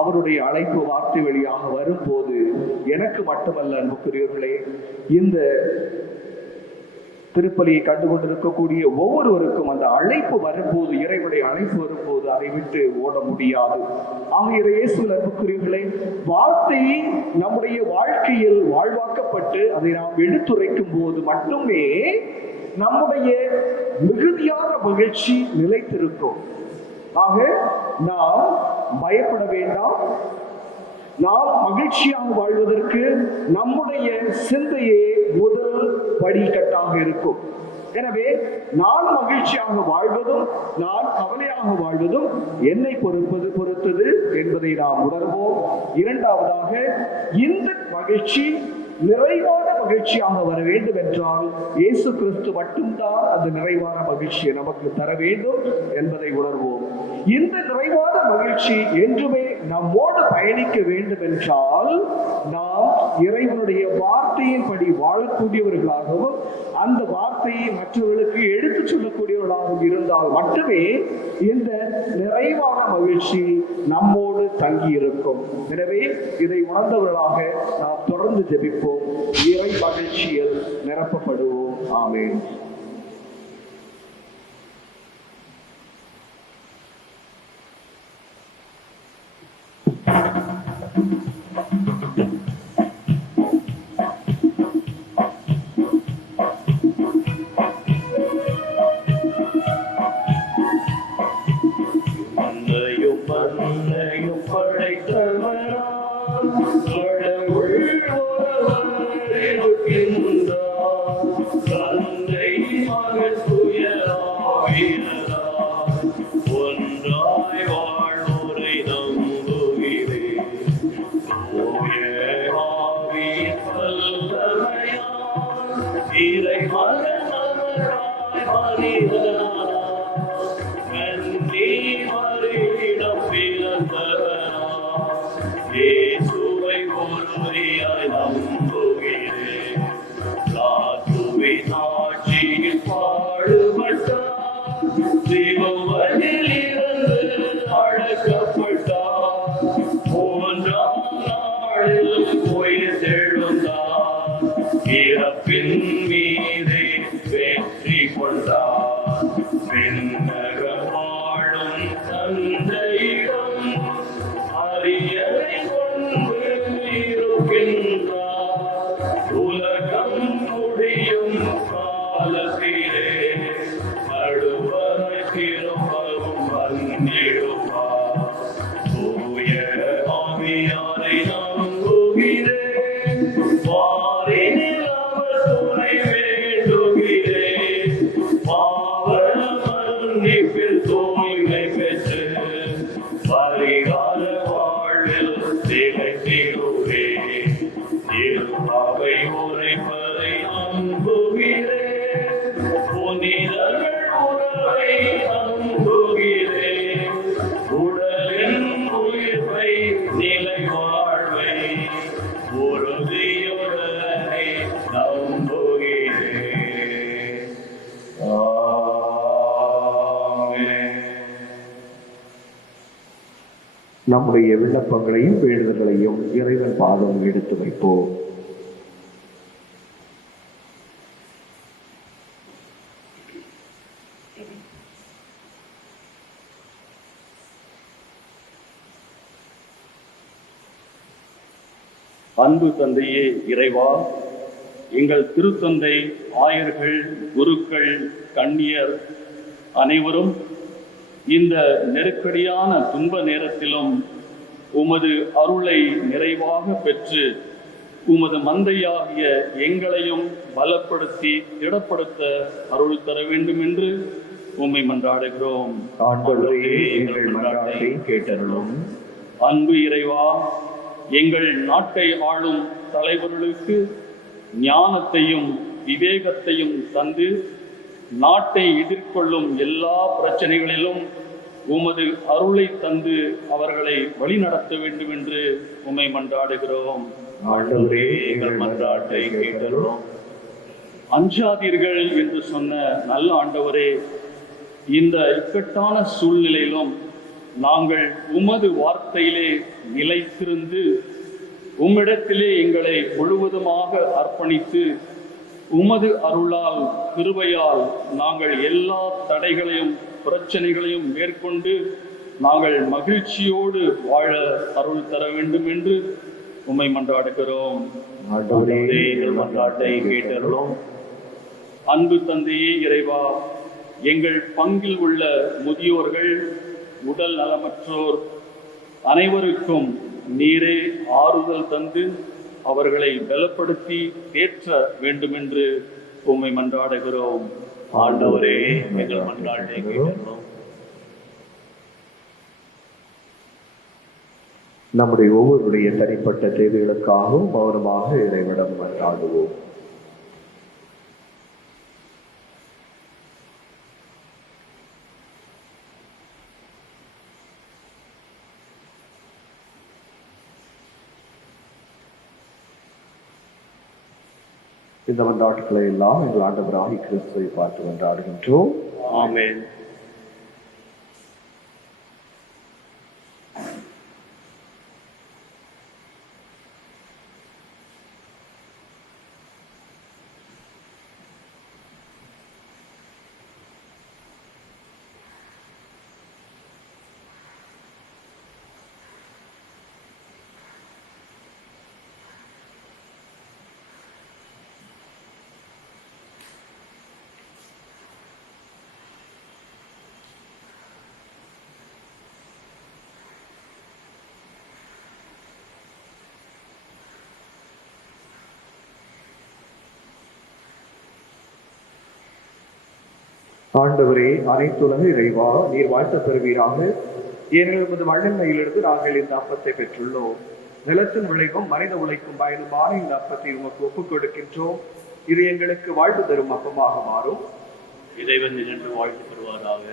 அவருடைய அழைப்பு வார்த்தை வழியாக வரும்போது எனக்கு மட்டுமல்ல அன்புக்குரியவர்களே, இந்த திருப்பலியை கண்டுகொண்டிருக்கக்கூடிய ஒவ்வொருவருக்கும் அந்த அழைப்பு வரும்போது, இறைவனுடைய அழைப்பு வரும்போது அதை விட்டு ஓட முடியாது. ஆகிய இயேசுவில் அன்புக்குரியவர்களே, வார்த்தையை நம்முடைய வாழ்க்கையில் வாழ்வாக்கப்பட்டு அதை நாம் எடுத்துரைக்கும் போது மட்டுமே நம்முடைய மிகுதியான மகிழ்ச்சி நிலைத்திருக்கும். ஆக நாம் பயப்பட வேண்டாம். நாம் மகிழ்ச்சியாக வாழ்வதற்கு நம்முடைய சிந்தையே முதல் படிக்கட்டாக இருக்கும். எனவே நான் மகிழ்ச்சியாக வாழ்வதும் நான் கவலையாக வாழ்வதும் என்னை பொறுத்தது என்பதை நாம் உணர்வோம். இரண்டாவதாக, இந்த மகிழ்ச்சி நிறைவான மகிழ்ச்சியாக வர வேண்டும் என்றால் இயேசு கிறிஸ்து மட்டும்தான் அந்த நிறைவான மகிழ்ச்சியை நமக்கு தர வேண்டும் என்பதை உணர்வோம். இந்த நிறைவான மகிழ்ச்சி என்றுமே நம்மோடு பயணிக்க வேண்டும் என்றால் நாம் இறைவனுடைய வார்த்தையின்படி வாழக்கூடியவர்களாகவும் அந்த வார்த்தையை மற்றவர்களுக்கு எடுத்துச் சொல்லக்கூடியவர்களாகவும் இருந்தால் மட்டுமே இந்த நிறைவான மகிழ்ச்சி நம்மோடு தங்கி இருக்கும். எனவே இதை உணர்ந்தவர்களாக நாம் தொடர்ந்து ஜெபிப்போம். இறை மகிழ்ச்சியில் நிரப்பப்படுவோம். ஆமென். நம்முடைய விண்ணப்பங்களையும் வேண்டுதல்களையும் இறைவன் பாதம் எடுத்து வைப்போம். அன்பு தந்தையே இறைவா, எங்கள் திருத்தந்தை, ஆயர்கள், குருக்கள், கண்ணியர் அனைவரும் இந்த நெருக்கடியான துன்ப நேரத்திலும் உமது அருளை நிறைவாக பெற்று உமது மந்தையாகிய எங்களையும் பலப்படுத்தி திடப்படுத்த அருள் தர வேண்டும் என்று உம்மை மன்றாடுகிறோம். ஆண்டவரே, எங்கள் மன்றாட்டை கேட்டருளும். அன்பு இறைவா, எங்கள் நாட்டை ஆளும் தலைவர்களுக்கு ஞானத்தையும் விவேகத்தையும் தந்து நாட்டை எதிர்கொள்ளும் எல்லா பிரச்சனைகளிலும் உமது அருளை தந்து அவர்களை வழிநடத்த வேண்டும் என்று உம்மை மன்றாடுகிறோம். ஆண்டவரே, எங்கள் மன்றாட்டை கேட்டருளும். அஞ்சாதீர்கள் என்று சொன்ன நல்ல ஆண்டவரே, இந்த இக்கட்டான சூழ்நிலையிலும் நாங்கள் உமது வார்த்தையிலே நிலைத்திருந்து உம்மிடத்திலே எங்களை முழுவதுமாக அர்ப்பணித்து உமது அருளால் கிருபையால் நாங்கள் எல்லா தடைகளையும் பிரச்சனைகளையும் மேற்கொண்டு நாங்கள் மகிழ்ச்சியோடு வாழ அருள் தர வேண்டும் என்று உம்மை மன்றாடுகிறோம். ஆண்டவரே, எங்கள் மன்றாட்டை கேட்டருளும். அன்பு தந்தையே இறைவா, எங்கள் பங்கில் உள்ள முதியோர்கள், உடல் நலமற்றோர் அனைவருக்கும் நீரே ஆறுதல் தந்து அவர்களை பலப்படுத்தி தேற்ற வேண்டும் என்று உம்மை மன்றாடுகிறோம். ஆண்டவரே, எங்கள் மன்றாட்டை கேட்டருளும். நம்முடைய ஒவ்வொருடைய தனிப்பட்ட தேவைகளுக்காகவும் மௌனமாக இறைவனிடம் மன்றாடுவோம். இந்த மன்றாட்டுக்களை எல்லாம் எங்கள் ஆண்டவராகிய கிறிஸ்துவை பார்த்து மன்றாடுகின்றோம். ஆமென். ஆண்டவரே, அனைத்துலக இறைவா, நீர் வாழ்த்த பெறுவீராக. ஏனெனில் உமது வல்லமையிலிருந்து நாங்கள் இந்த அப்பத்தை பெற்றுள்ளோம். நிலத்தின் விளைவும் மனித உழைக்கும் பயனுமான இந்த அப்பத்தை உமக்கு ஒப்புக் கொடுக்கின்றோம். இது எங்களுக்கு வாழ்வு தரும் அப்பமாக மாறும். இறைவன் நின்று வாழ்த்து பெறுவாராக.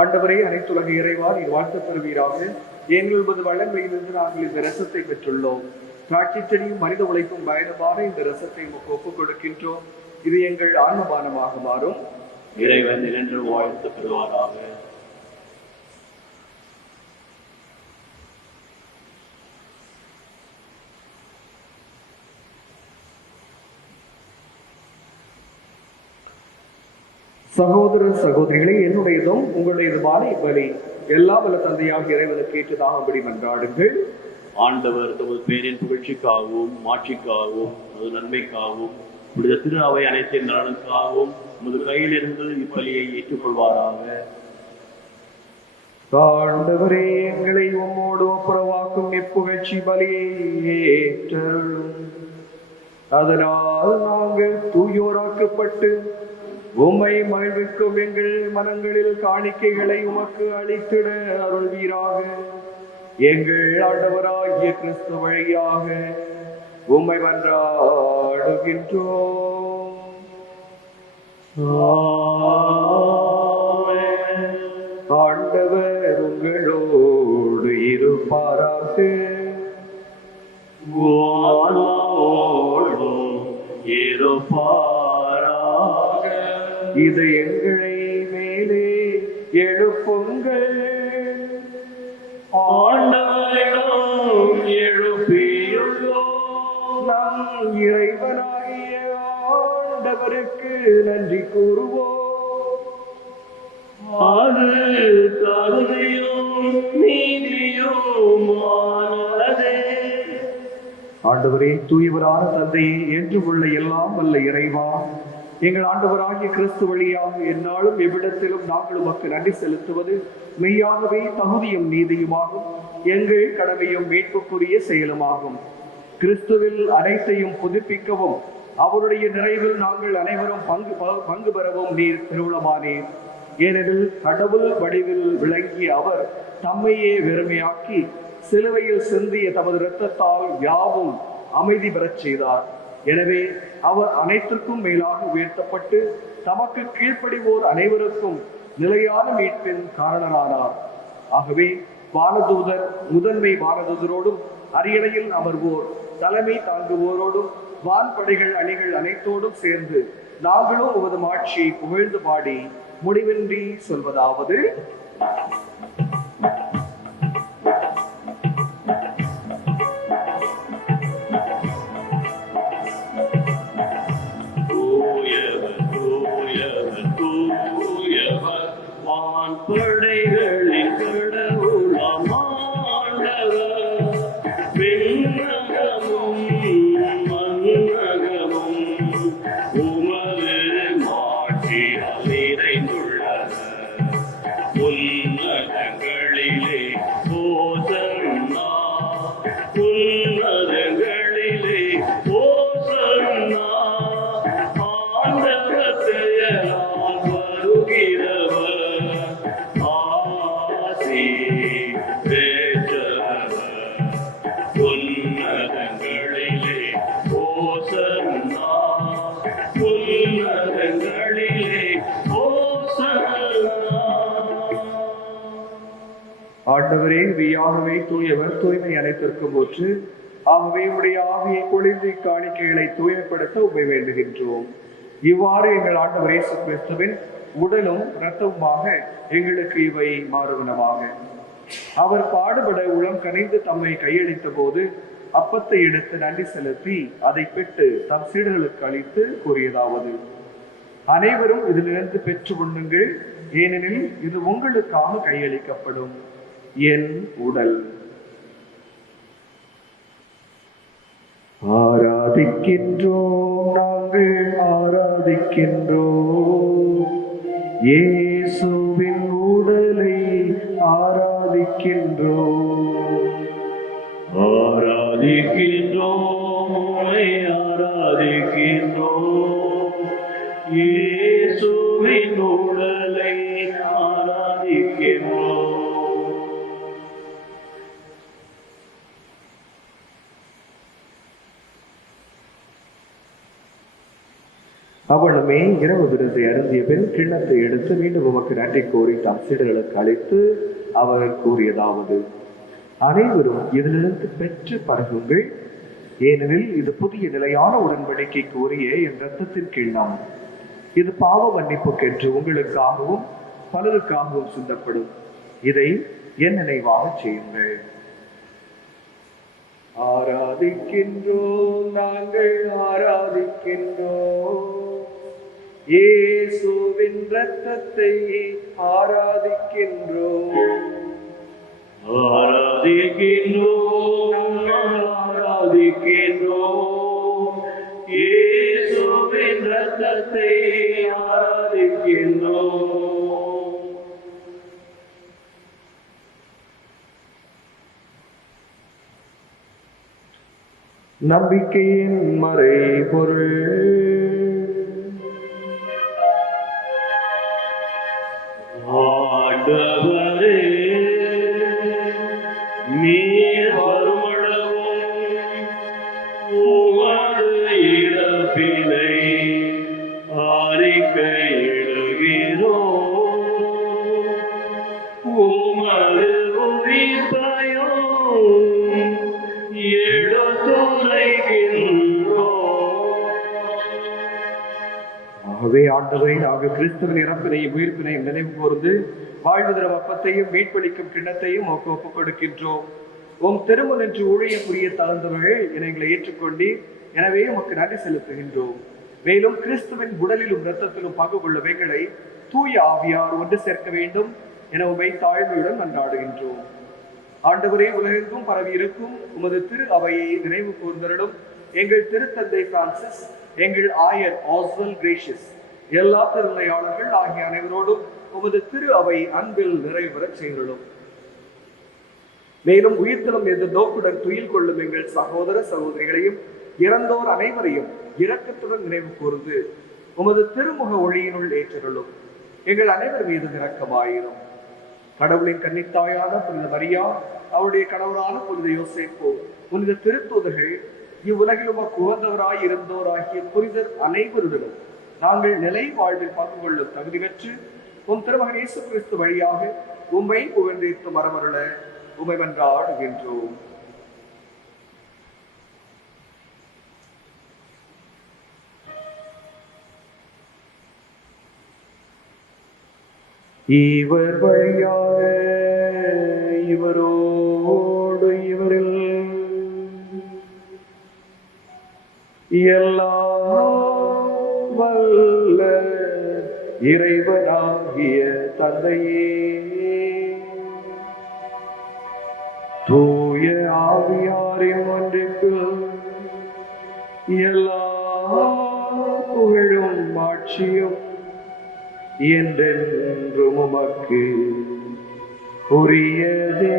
ஆண்டவரே, அனைத்துலக இறைவா, நீர் வாழ்த்த பெறுவீராக. ஏனெனில் உமது வல்லமையிலிருந்து நாங்கள் இந்த ரசத்தை பெற்றுள்ளோம். திராட்சை செடியும் மனித உழைக்கும் பயனுமான இந்த ரசத்தை உமக்கு ஒப்புக் கொடுக்கின்றோம். இது எங்கள் ஆன்மபானமாக மாறும். இறைவன் நின்று வாழ்த்து பெறுவாராக. சகோதர சகோதரிகளே, என்னுடையதும் உங்களுடையதுமான இப்பலி எல்லா வல்ல தந்தையாக இறைவனுக்கு ஏற்றதாகும்படி மன்றாடுங்கள். ஆண்டவர் தமது பேரின் புகழ்ச்சிக்காகவும் மாட்சிக்காகவும் அது நன்மைக்காகவும் உடைய திரு அவை அனைத்தின் நலனுக்காகவும் உமது கையிலிருந்து இப்பலியை ஏற்றுக்கொள்வாராக. ஆண்டவரே, எங்களை உம்மோடு ஒப்புரவாக்கும் இப்புகழ்ச்சி பலியை ஏற்றருளும். அதனால் நாங்கள் தூயோராக்கப்பட்டு உம்மை மகிழ்விக்கும் எங்கள் மனங்களில் காணிக்கைகளை உமக்கு அளித்திட அருள்வீராக. எங்கள் ஆண்டவராகிய கிறிஸ்து வழியாக உம்மை மன்றாடுகின்றோம். ஆண்டவர் உங்களோடு இருப்பாராக. இது எங்களை மேலே எழுப்புங்கள். ஆண்டவரிடம் எழுப்பியுள்ளோம். நம் இறைவனாகிய ஆண்டவருக்கு நன்றி கூறுவோம். அது தகுதியும் நீதியுமானதே. ஆண்டவரே, தூயவரான தந்தையே, என்றும் உள்ள எல்லாம் வல்ல இறைவா, எங்கள் ஆண்டவராகிய கிறிஸ்து வழியாக எந்நாளும் எவ்விடத்திலும் நாங்கள் உமக்கு நன்றி செலுத்துவது மெய்யாகவே தகுதியும் நீதியுமாகும், எங்கள் கடமையும் மீட்புக்குரிய செயலுமாகும். கிறிஸ்துவில் அனைத்தையும் புதுப்பிக்கவும் அவருடைய நிறைவில் நாங்கள் அனைவரும் பங்கு பெறவும் நீர் திருவுளமானீர். ஏனெனில் கடவுள் வடிவில் விளங்கிய அவர் தம்மையே வெறுமையாக்கி சிலுவையில் சிந்திய தமது இரத்தத்தால் யாவும் அமைதி பெறச் செய்தார். எனவே அவர் அனைத்திற்கும் மேலாக உயர்த்தப்பட்டு தமக்கு கீழ்ப்படிவோர் அனைவருக்கும் நிலையான மீட்பின் காரணரானார். ஆகவே வானதூதர் முதன்மை வானதூதரோடும் அரியணையில் அமர்வோர் தலைமை தாங்குவோரோடும் வான்படைகள் அணிகள் அனைத்தோடும் சேர்ந்து நாங்களும் உமது ஆட்சியை புகழ்ந்து பாடி முடிவின்றி சொல்வதாவது: வான்படைகளின் கடவுளாம் ஆண்டவர், விண்ணகமும் மண்ணகமும் உமது மாட்சியால் நிறைந்துள்ளன. உன்னதங்களிலே ஓசன்னா, உன்னதங்களிலே ஓசன்னா. ஆண்டவர் பெயரால் வருகிறவர் ஆசி பெற்றவர். உன்னதங்களிலே ஓசன்னா, உன்னதங்களிலே ஓசன்னா. ஆண்டவரே, மெய்யாகவே தூயவர், தூய்மை அனைத்திற்கும் ஊற்று. ஆகவே உடைய ஆவியை பொழிந்து காணிக்கைகளை தூய்மைப்படுத்த உண்மை வேண்டுகின்றோம். இவ்வாறு எங்கள் ஆண்டவர் இயேசு கிறிஸ்துவின் உடலும் இரத்தமுமாக எங்களுக்கு இவை மாறுவனமாக. அவர் பாடுபட உளம் கனிந்து தம்மை கையளித்த போது அப்பத்தை எடுத்து நன்றி செலுத்தி அதை பெற்று தம் சீடர்களுக்கு அளித்து கூறியதாவது: அனைவரும் இதிலிருந்து பெற்று உண்ணுங்கள், ஏனெனில் இது உங்களுக்காக கையளிக்கப்படும் என் உடல். ஆராதிக்கின்றோம், நாங்கள் ஆராதிக்கின்றோம் இயேசுவின் உடலை ஆராதிக்கின்றோம். ஆராதிக்கின்றோம், ஆராதிக்கின்றோம் இயேசுவின் உடலை ஆராதிக்கின்றோம். அவனுமே இரவு விருந்தை அருந்திய பின் கிண்ணத்தை எடுத்து மீண்டும் உமக்கு நன்றி கூறி தம் சீடர்களுக்கு அளித்து அவர் கூறியதாவது: அனைவரும் இதிலிருந்து பெற்று பருகுங்கள், ஏனெனில் இது புதிய நிலையான உடன்படிக்கைக்கு உரிய என் இரத்தத்தின் கிண்ணம். இது பாவ மன்னிப்புக்கென்று உங்களுக்காகவும் பலருக்காகவும் சிந்தப்படும். இதை என் நினைவாக செய்யுங்கள். ஆராதிக்கின்றோம், நாங்கள் ஆராதிக்கின்றோம் இயேசுவின் இரத்தத்தை ஆராதிக்கின்றோம். ஆராதிக்கின்றோம், நாங்கள் ஆராதிக்கின்றோம் இயேசுவின் இரத்தத்தை ஆராதிக்கின்றோம். நம்பிக்கையின் மறைபொருள். ஆண்டவரே, நீர் வருமளவும் உமது இறப்பினை அறிக்கையிடுகிறோம், உமது உயிர்ப்பையும் எடுத்துரைக்கின்றோம். ஆகவே ஆண்டவரை நாங்கள் கிறிஸ்துவின் இறப்பினையும் உயிர்ப்பினையும் நினைவு கூர்ந்து வாழ்வு தரும் அப்பத்தையும் மீட்பளிக்கும் கிண்ணத்தையும் ஒப்புக் கொடுக்கின்றோம். உம் திருமண் என்று ஊழியம் புரிய தகுந்தவர்கள் என எங்களை ஏற்றுக்கொண்டு, எனவே உமக்கு நன்றி செலுத்துகின்றோம். மேலும் கிறிஸ்துவின் உடலிலும் இரத்தத்திலும் பங்கு கொள்ளும் எங்களை தூய ஆவியார் ஒன்று சேர்க்க வேண்டும் என உமை தாழ்மையுடன் மன்றாடுகின்றோம். ஆண்டவரே, உலகெங்கும் பரவி இருக்கும் உமது திரு அவையை நினைவு கூர்ந்தருளும். எங்கள் திருத்தந்தை பிரான்சிஸ், எங்கள் ஆயர் ஆஸ்வல் கிரேஷியஸ், எல்லா திருநிலையாளர்கள் ஆகிய அனைவரோடும் உமது திரு அவை அன்பில் நிறைவுறச் செய்துள்ளோம். மேலும் உயிர்த்தலும் எதிர்நோக்குடன் துயில் கொள்ளும் எங்கள் சகோதர சகோதரிகளையும் இறந்தோர் அனைவரையும் இரக்கத்துடன் நினைவு கூர்ந்து உமது திருமுக ஒளியினுள் ஏற்றருளும். எங்கள் அனைவர் மீது இரக்கமாயிரும். கடவுளின் கன்னித்தாயான புனித மரியா, அவருடைய கணவரான புனித யோசேப்பு, புனித திருத்தூதர்கள், இவ்வுலகில் உமக்கு உகந்தவராய் இருந்தோராகிய புனிதர் அனைவருடனும் நாங்கள் நிலை வாழ்வில் பங்கு கொள்ளும் தகுதி பெற்று உம் திருமகன் இயேசு கிறிஸ்து வழியாக உம்மை புகழ்ந்தேத்து மரமருள உம்மை மன்றாடுகின்றோம். இவர் வழியாக இவரோடு இவரில் எல்லாம் வல்ல இறைவனாகிய தந்தையே, தூய ஆவியாரின் ஒன்றிற்குள் எல்லா புகழும் ஆட்சியும் என்றென்றும் உமக்கு உரியதே.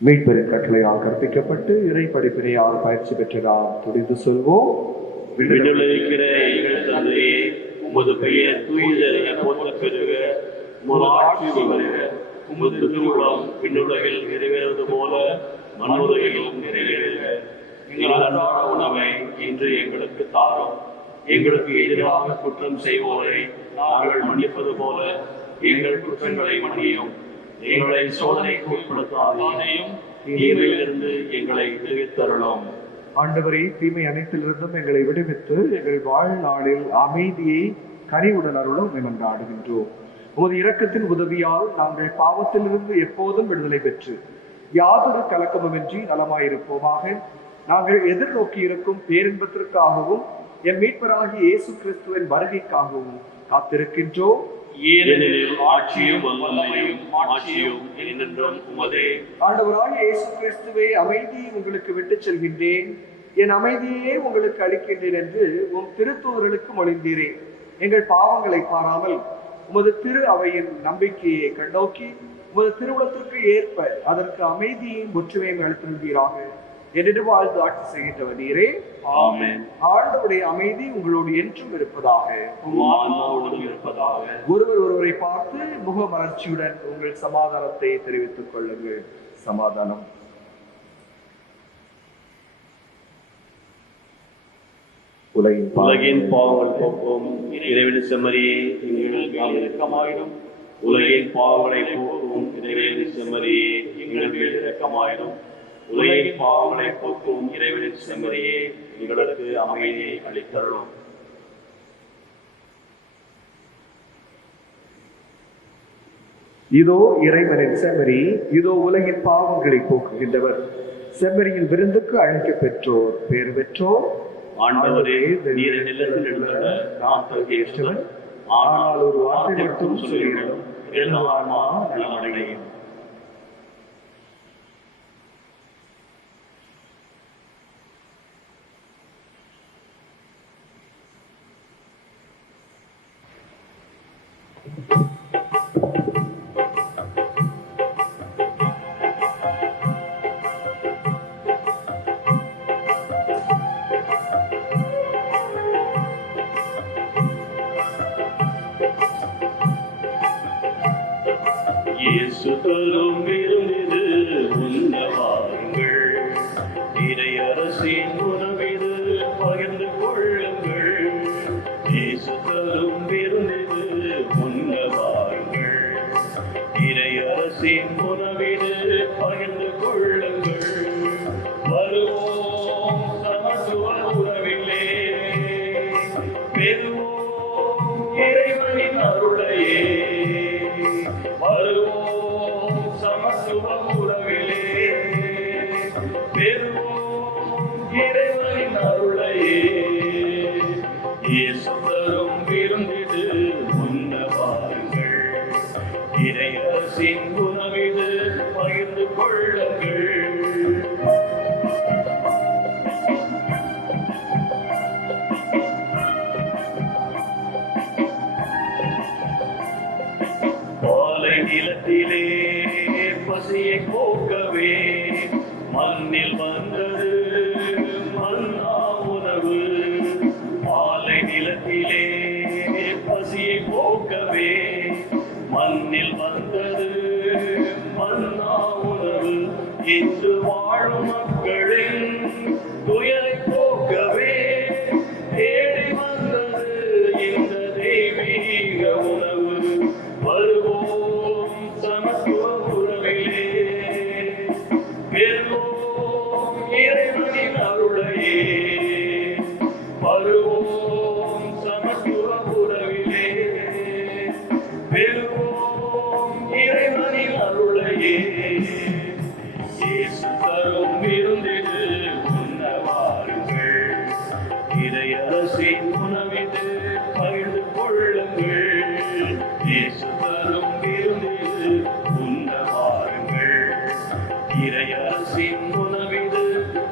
மீட்பரின் கட்டளையால் கற்பிக்கப்பட்டு இறை படிப்பினையால் பயிற்சி பெற்ற நாம் துடித்து சொல்வோம். விடுதலைக்கிற எங்கள் தந்தையே, உமது பெயர் தூயது என போற்றப் பெறுக. உமது ஆட்சி வருக. உமது திருவுளம் விண்ணுலகில் நிறைவேறுவது போல மண்ணுலகிலும் நிறைவேறுக. எங்கள் அன்றாட உணவை இன்று எங்களுக்கு தாரும். எங்களுக்கு எதிராக குற்றம் செய்வோரை நாங்கள் மன்னிப்பது போல எங்கள் குற்றங்களை மன்னியும். எங்களை சோதனைக்கு உட்படுத்தாதேயும், தீமையிலிருந்து எங்களை விடுவித்தருளும். ஆண்டவரே, தீமை அனைத்திலிருந்தும் எங்களை விடுவித்து எங்கள் வாழ்நாளில் அமைதியை கனிவுடன் அருளும் மன்றாடுகின்றோம். உமது இரக்கத்தின் உதவியால் நாங்கள் பாவத்திலிருந்து எப்போதும் விடுதலை பெற்று யாதொரு கலக்கமுமின்றி நலமாயிருப்போமாக. நாங்கள் எதிர்நோக்கி இருக்கும் பேரின்பத்திற்காகவும் என் மீட்பராகிய இயேசு கிறிஸ்துவின் வருகைக்காகவும் காத்திருக்கின்றோம். ஏனெனில் ஆட்சியும் வல்லமையும் மாட்சியும் என்றென்றும் உமதே. ஆண்டவராகிய இயேசு கிறிஸ்துவே, அமைதியை உங்களுக்கு விட்டுச் செல்கின்றேன், என் அமைதியே உங்களுக்கு அளிக்கின்றேன் என்று உம் திருத்தூதர்களுக்கு மொழிந்தீரே. எங்கள் பாவங்களை பாராமல் உமது திரு அவையின் நம்பிக்கையை கண்ணோக்கி உமது திருவுளத்திற்கு ஏற்ப அதற்கு அமைதியையும் ஒற்றுமையும் அளித்திருந்தீராக. என்று வாழ்ந்து ஆட்சி செய்கின்றவர் நீரே. ஆமென். ஆண்டவருடைய அமைதி உங்களோடு என்றும் இருப்பதாக. ஒருவர் ஒருவரை பார்த்து முகமலர்ச்சியுடன் உங்கள் சமாதானத்தை தெரிவித்துக் கொள்ளுங்கள். சமாதானம். உலகின் பாவங்கள் போக்கும் இறைவனின் செம்மறியே, எங்கள் இரக்கமாயிரும். உலகின் பாவங்களை போக்கும் இறைவனின் செம்மறியே, எங்கள் மேல் இரக்கமாயிரும். உலகின் பாவங்களை போக்கும் இறைவனின் செம்மறியே, எங்களுக்கு அமைதியை அளித்தருளும். இதோ இறைவனின் செம்மறி, இதோ உலகின் பாவங்களை போக்குகின்றவர். செம்மறியின் விருந்துக்கு அழைக்க பெற்றோர் பேறு பெற்றோர். ஆண்டவரே, நீர் நிலத்தில் எழுந்தருள நான் தகுதியற்றவன். ஆனால் ஒரு வார்த்தை மட்டும் சொல்லிவிடும், என் ஆன்மா நலமடையும். இயேசு கொள்ளுங்கள். பாலை நிலத்திலே பசியை போக்கவே மண்ணில் வந்தது மன்னா உணவு. பாலை நிலத்திலே பசியை போக்கவே மண்ணில் வந்தது மன்னா உணவு. இன்று வாழும் மக்களின் துயரை போக்கவே தேடி வந்தது இந்த தெய்வீக உணவு. வருவோம் சமத்துவ உறவிலே, பெறுவோம் இறைவனின் அருளையே. வருவோம் சமத்துவ உறவிலே, பெறுவோம் இறைவனின் அருளையே. இயேசு தரும் விருந்திது உண்ண வாருங்கள். இறையரசின் உணவிது பகிர்ந்து கொள்ளுங்கள். இயேசு தரும் விருந்திது உண்ண வாருங்கள். இறையரசின் உணவிது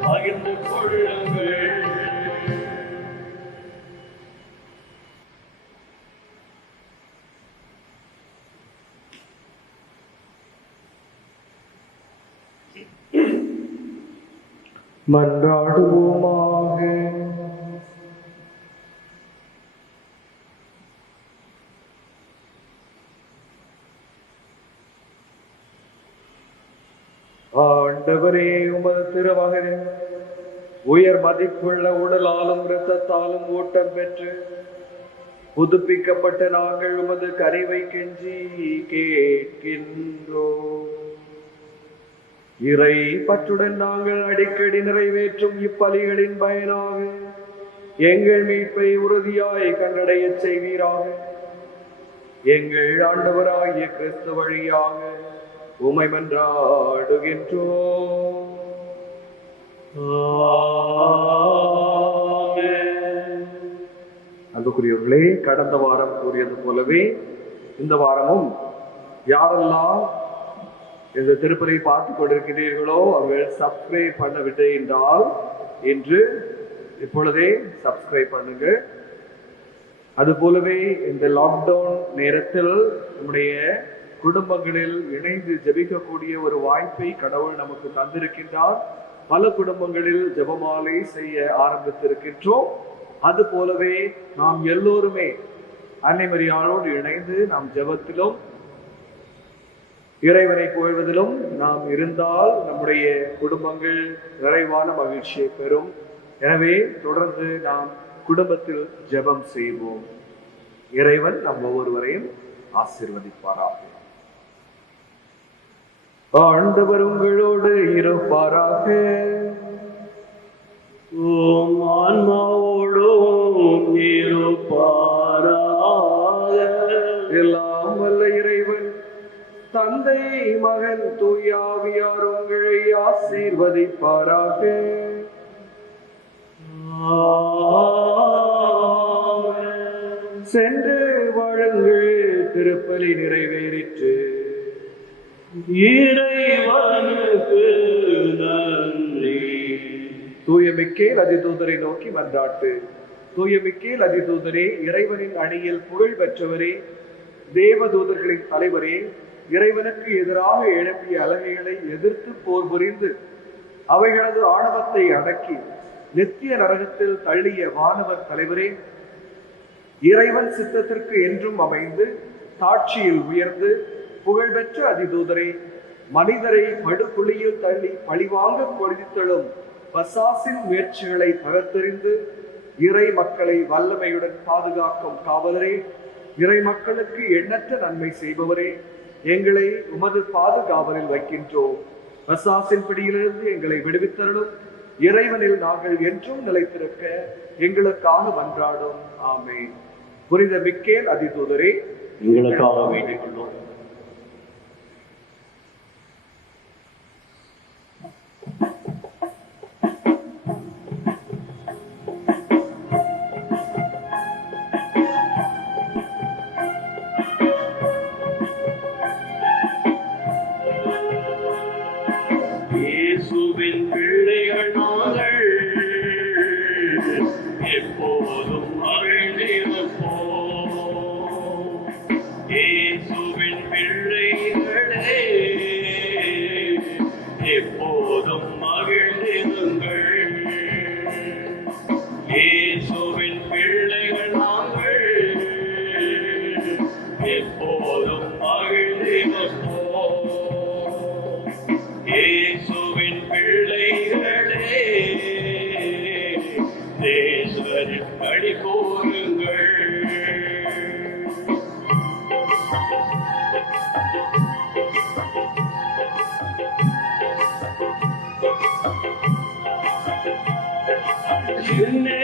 பகிர்ந்து கொள்ளுங்கள். மன்றாடுவோமாக. ஆண்டவரே, உமது திருமகனின் உயர் மதிப்புள்ள உடலாலும் இரத்தத்தாலும் ஊட்டம் பெற்று புதுப்பிக்கப்பட்ட நாங்கள் உமது கனிவை கெஞ்சி கேட்கின்றோம். இறை பற்றுடன் நாங்கள் அடிக்கடி நிறைவேற்றும் இப்பலிகளின் பயனாக எங்கள் மீட்பை உறுதியாய் கண்டடைய செய்வீராக. எங்கள் ஆண்டவராகிய கிறிஸ்து வழியாக உம்மை மன்றாடுகின்றோம். அன்புக்குரியவர்களே, கடந்த வாரம் கூறியது போலவே இந்த வாரமும் யாரெல்லாம் இந்த திருப்பலை பார்த்துக் கொண்டிருக்கிறீர்களோ அவர்கள் சப்ஸ்கிரைப் பண்ணவில்லை என்றால் இன்று இப்பொழுதே சப்ஸ்கிரைப் பண்ணுங்க. அது போலவே இந்த லாக்டவுன் நேரத்தில் நம்முடைய குடும்பங்களில் இணைந்து ஜெபிக்கக்கூடிய ஒரு வாய்ப்பை கடவுள் நமக்கு தந்திருக்கின்றார். பல குடும்பங்களில் ஜெபமாலை செய்ய ஆரம்பித்திருக்கின்றோம். அது போலவே நாம் எல்லோருமே அன்னை மரியாளோடு இணைந்து நாம் ஜெபத்திலும் இறைவனை புகழ்வதிலும் நாம் இருந்தால் நம்முடைய குடும்பங்கள் நிறைவான மகிழ்ச்சியை பெறும். எனவே தொடர்ந்து நாம் குடும்பத்தில் ஜெபம் செய்வோம். இறைவன் நம் ஒவ்வொருவரையும் ஆசீர்வதிப்பாராக. ஆண்டவர் உங்களோடு இருப்பாராக. உம் ஆன்மாவோடும் இருப்பாராக. எல்லாம் வல்ல இறைவன் தந்தை, மகன், தூய ஆவியார் உங்களை ஆசீர்வதிப்பாராக. சென்று வாழுங்கள், திருப்பலி நிறைவேறிற்று. இறைவனுக்கு நன்றி. தூய மிக்கேல் அதிதூதரை நோக்கி மன்றாட்டு. தூய மிக்கேல் அதிதூதரே, இறைவனின் அணியில் புகழ் பெற்றவரே, தேவதூதர்களின் தலைவரே, இறைவனுக்கு எதிராக எழுப்பிய அலகைகளை எதிர்த்து போர் புரிந்து அவைகளது ஆணவத்தை அடக்கி நித்திய நரகத்தில் தள்ளிய வானவர் தலைவரே, இறைவன் சித்தத்திற்கு என்றும் அமைந்து தாட்சியில் உயர்ந்து புகழ்பெற்ற அதிதூதரே, மனிதரை படுகுழியில் தள்ளி பழிவாங்க கொடித்தழும் பசாசின் முயற்சிகளை தகர்த்தெறிந்து இறை மக்களை வல்லமையுடன் பாதுகாக்கும் காவலரே, இறை மக்களுக்கு எண்ணற்ற நன்மை செய்பவரே, எங்களை உமது பாதுகாவலில் வைக்கின்றோம். பசாசின் பிடியிலிருந்து எங்களை விடுவித்தருளும். இறைவனில் நாங்கள் என்றும் நிலைத்திருக்க எங்களுக்காக மன்றாடும். ஆமென். புனித மிக்கேல் அதிதூதரே, எங்களுக்காக வேண்டிக் கொள்வோம். இயேசுவின் பிள்ளைகள் நாங்கள் எப்போதும் மகிழ்ந்திருப்போம். இயேசுவின் பிள்ளைகளே எப்போதும் மகிழ்ந்திருங்கள். இயேசுவின் பிள்ளைகள் நாங்கள் எப்போதும் மகிழ்ந்திருப்போம். இயேசுவின் பிள்ளைகளே தேசரின் படி போருங்கள். சின்ன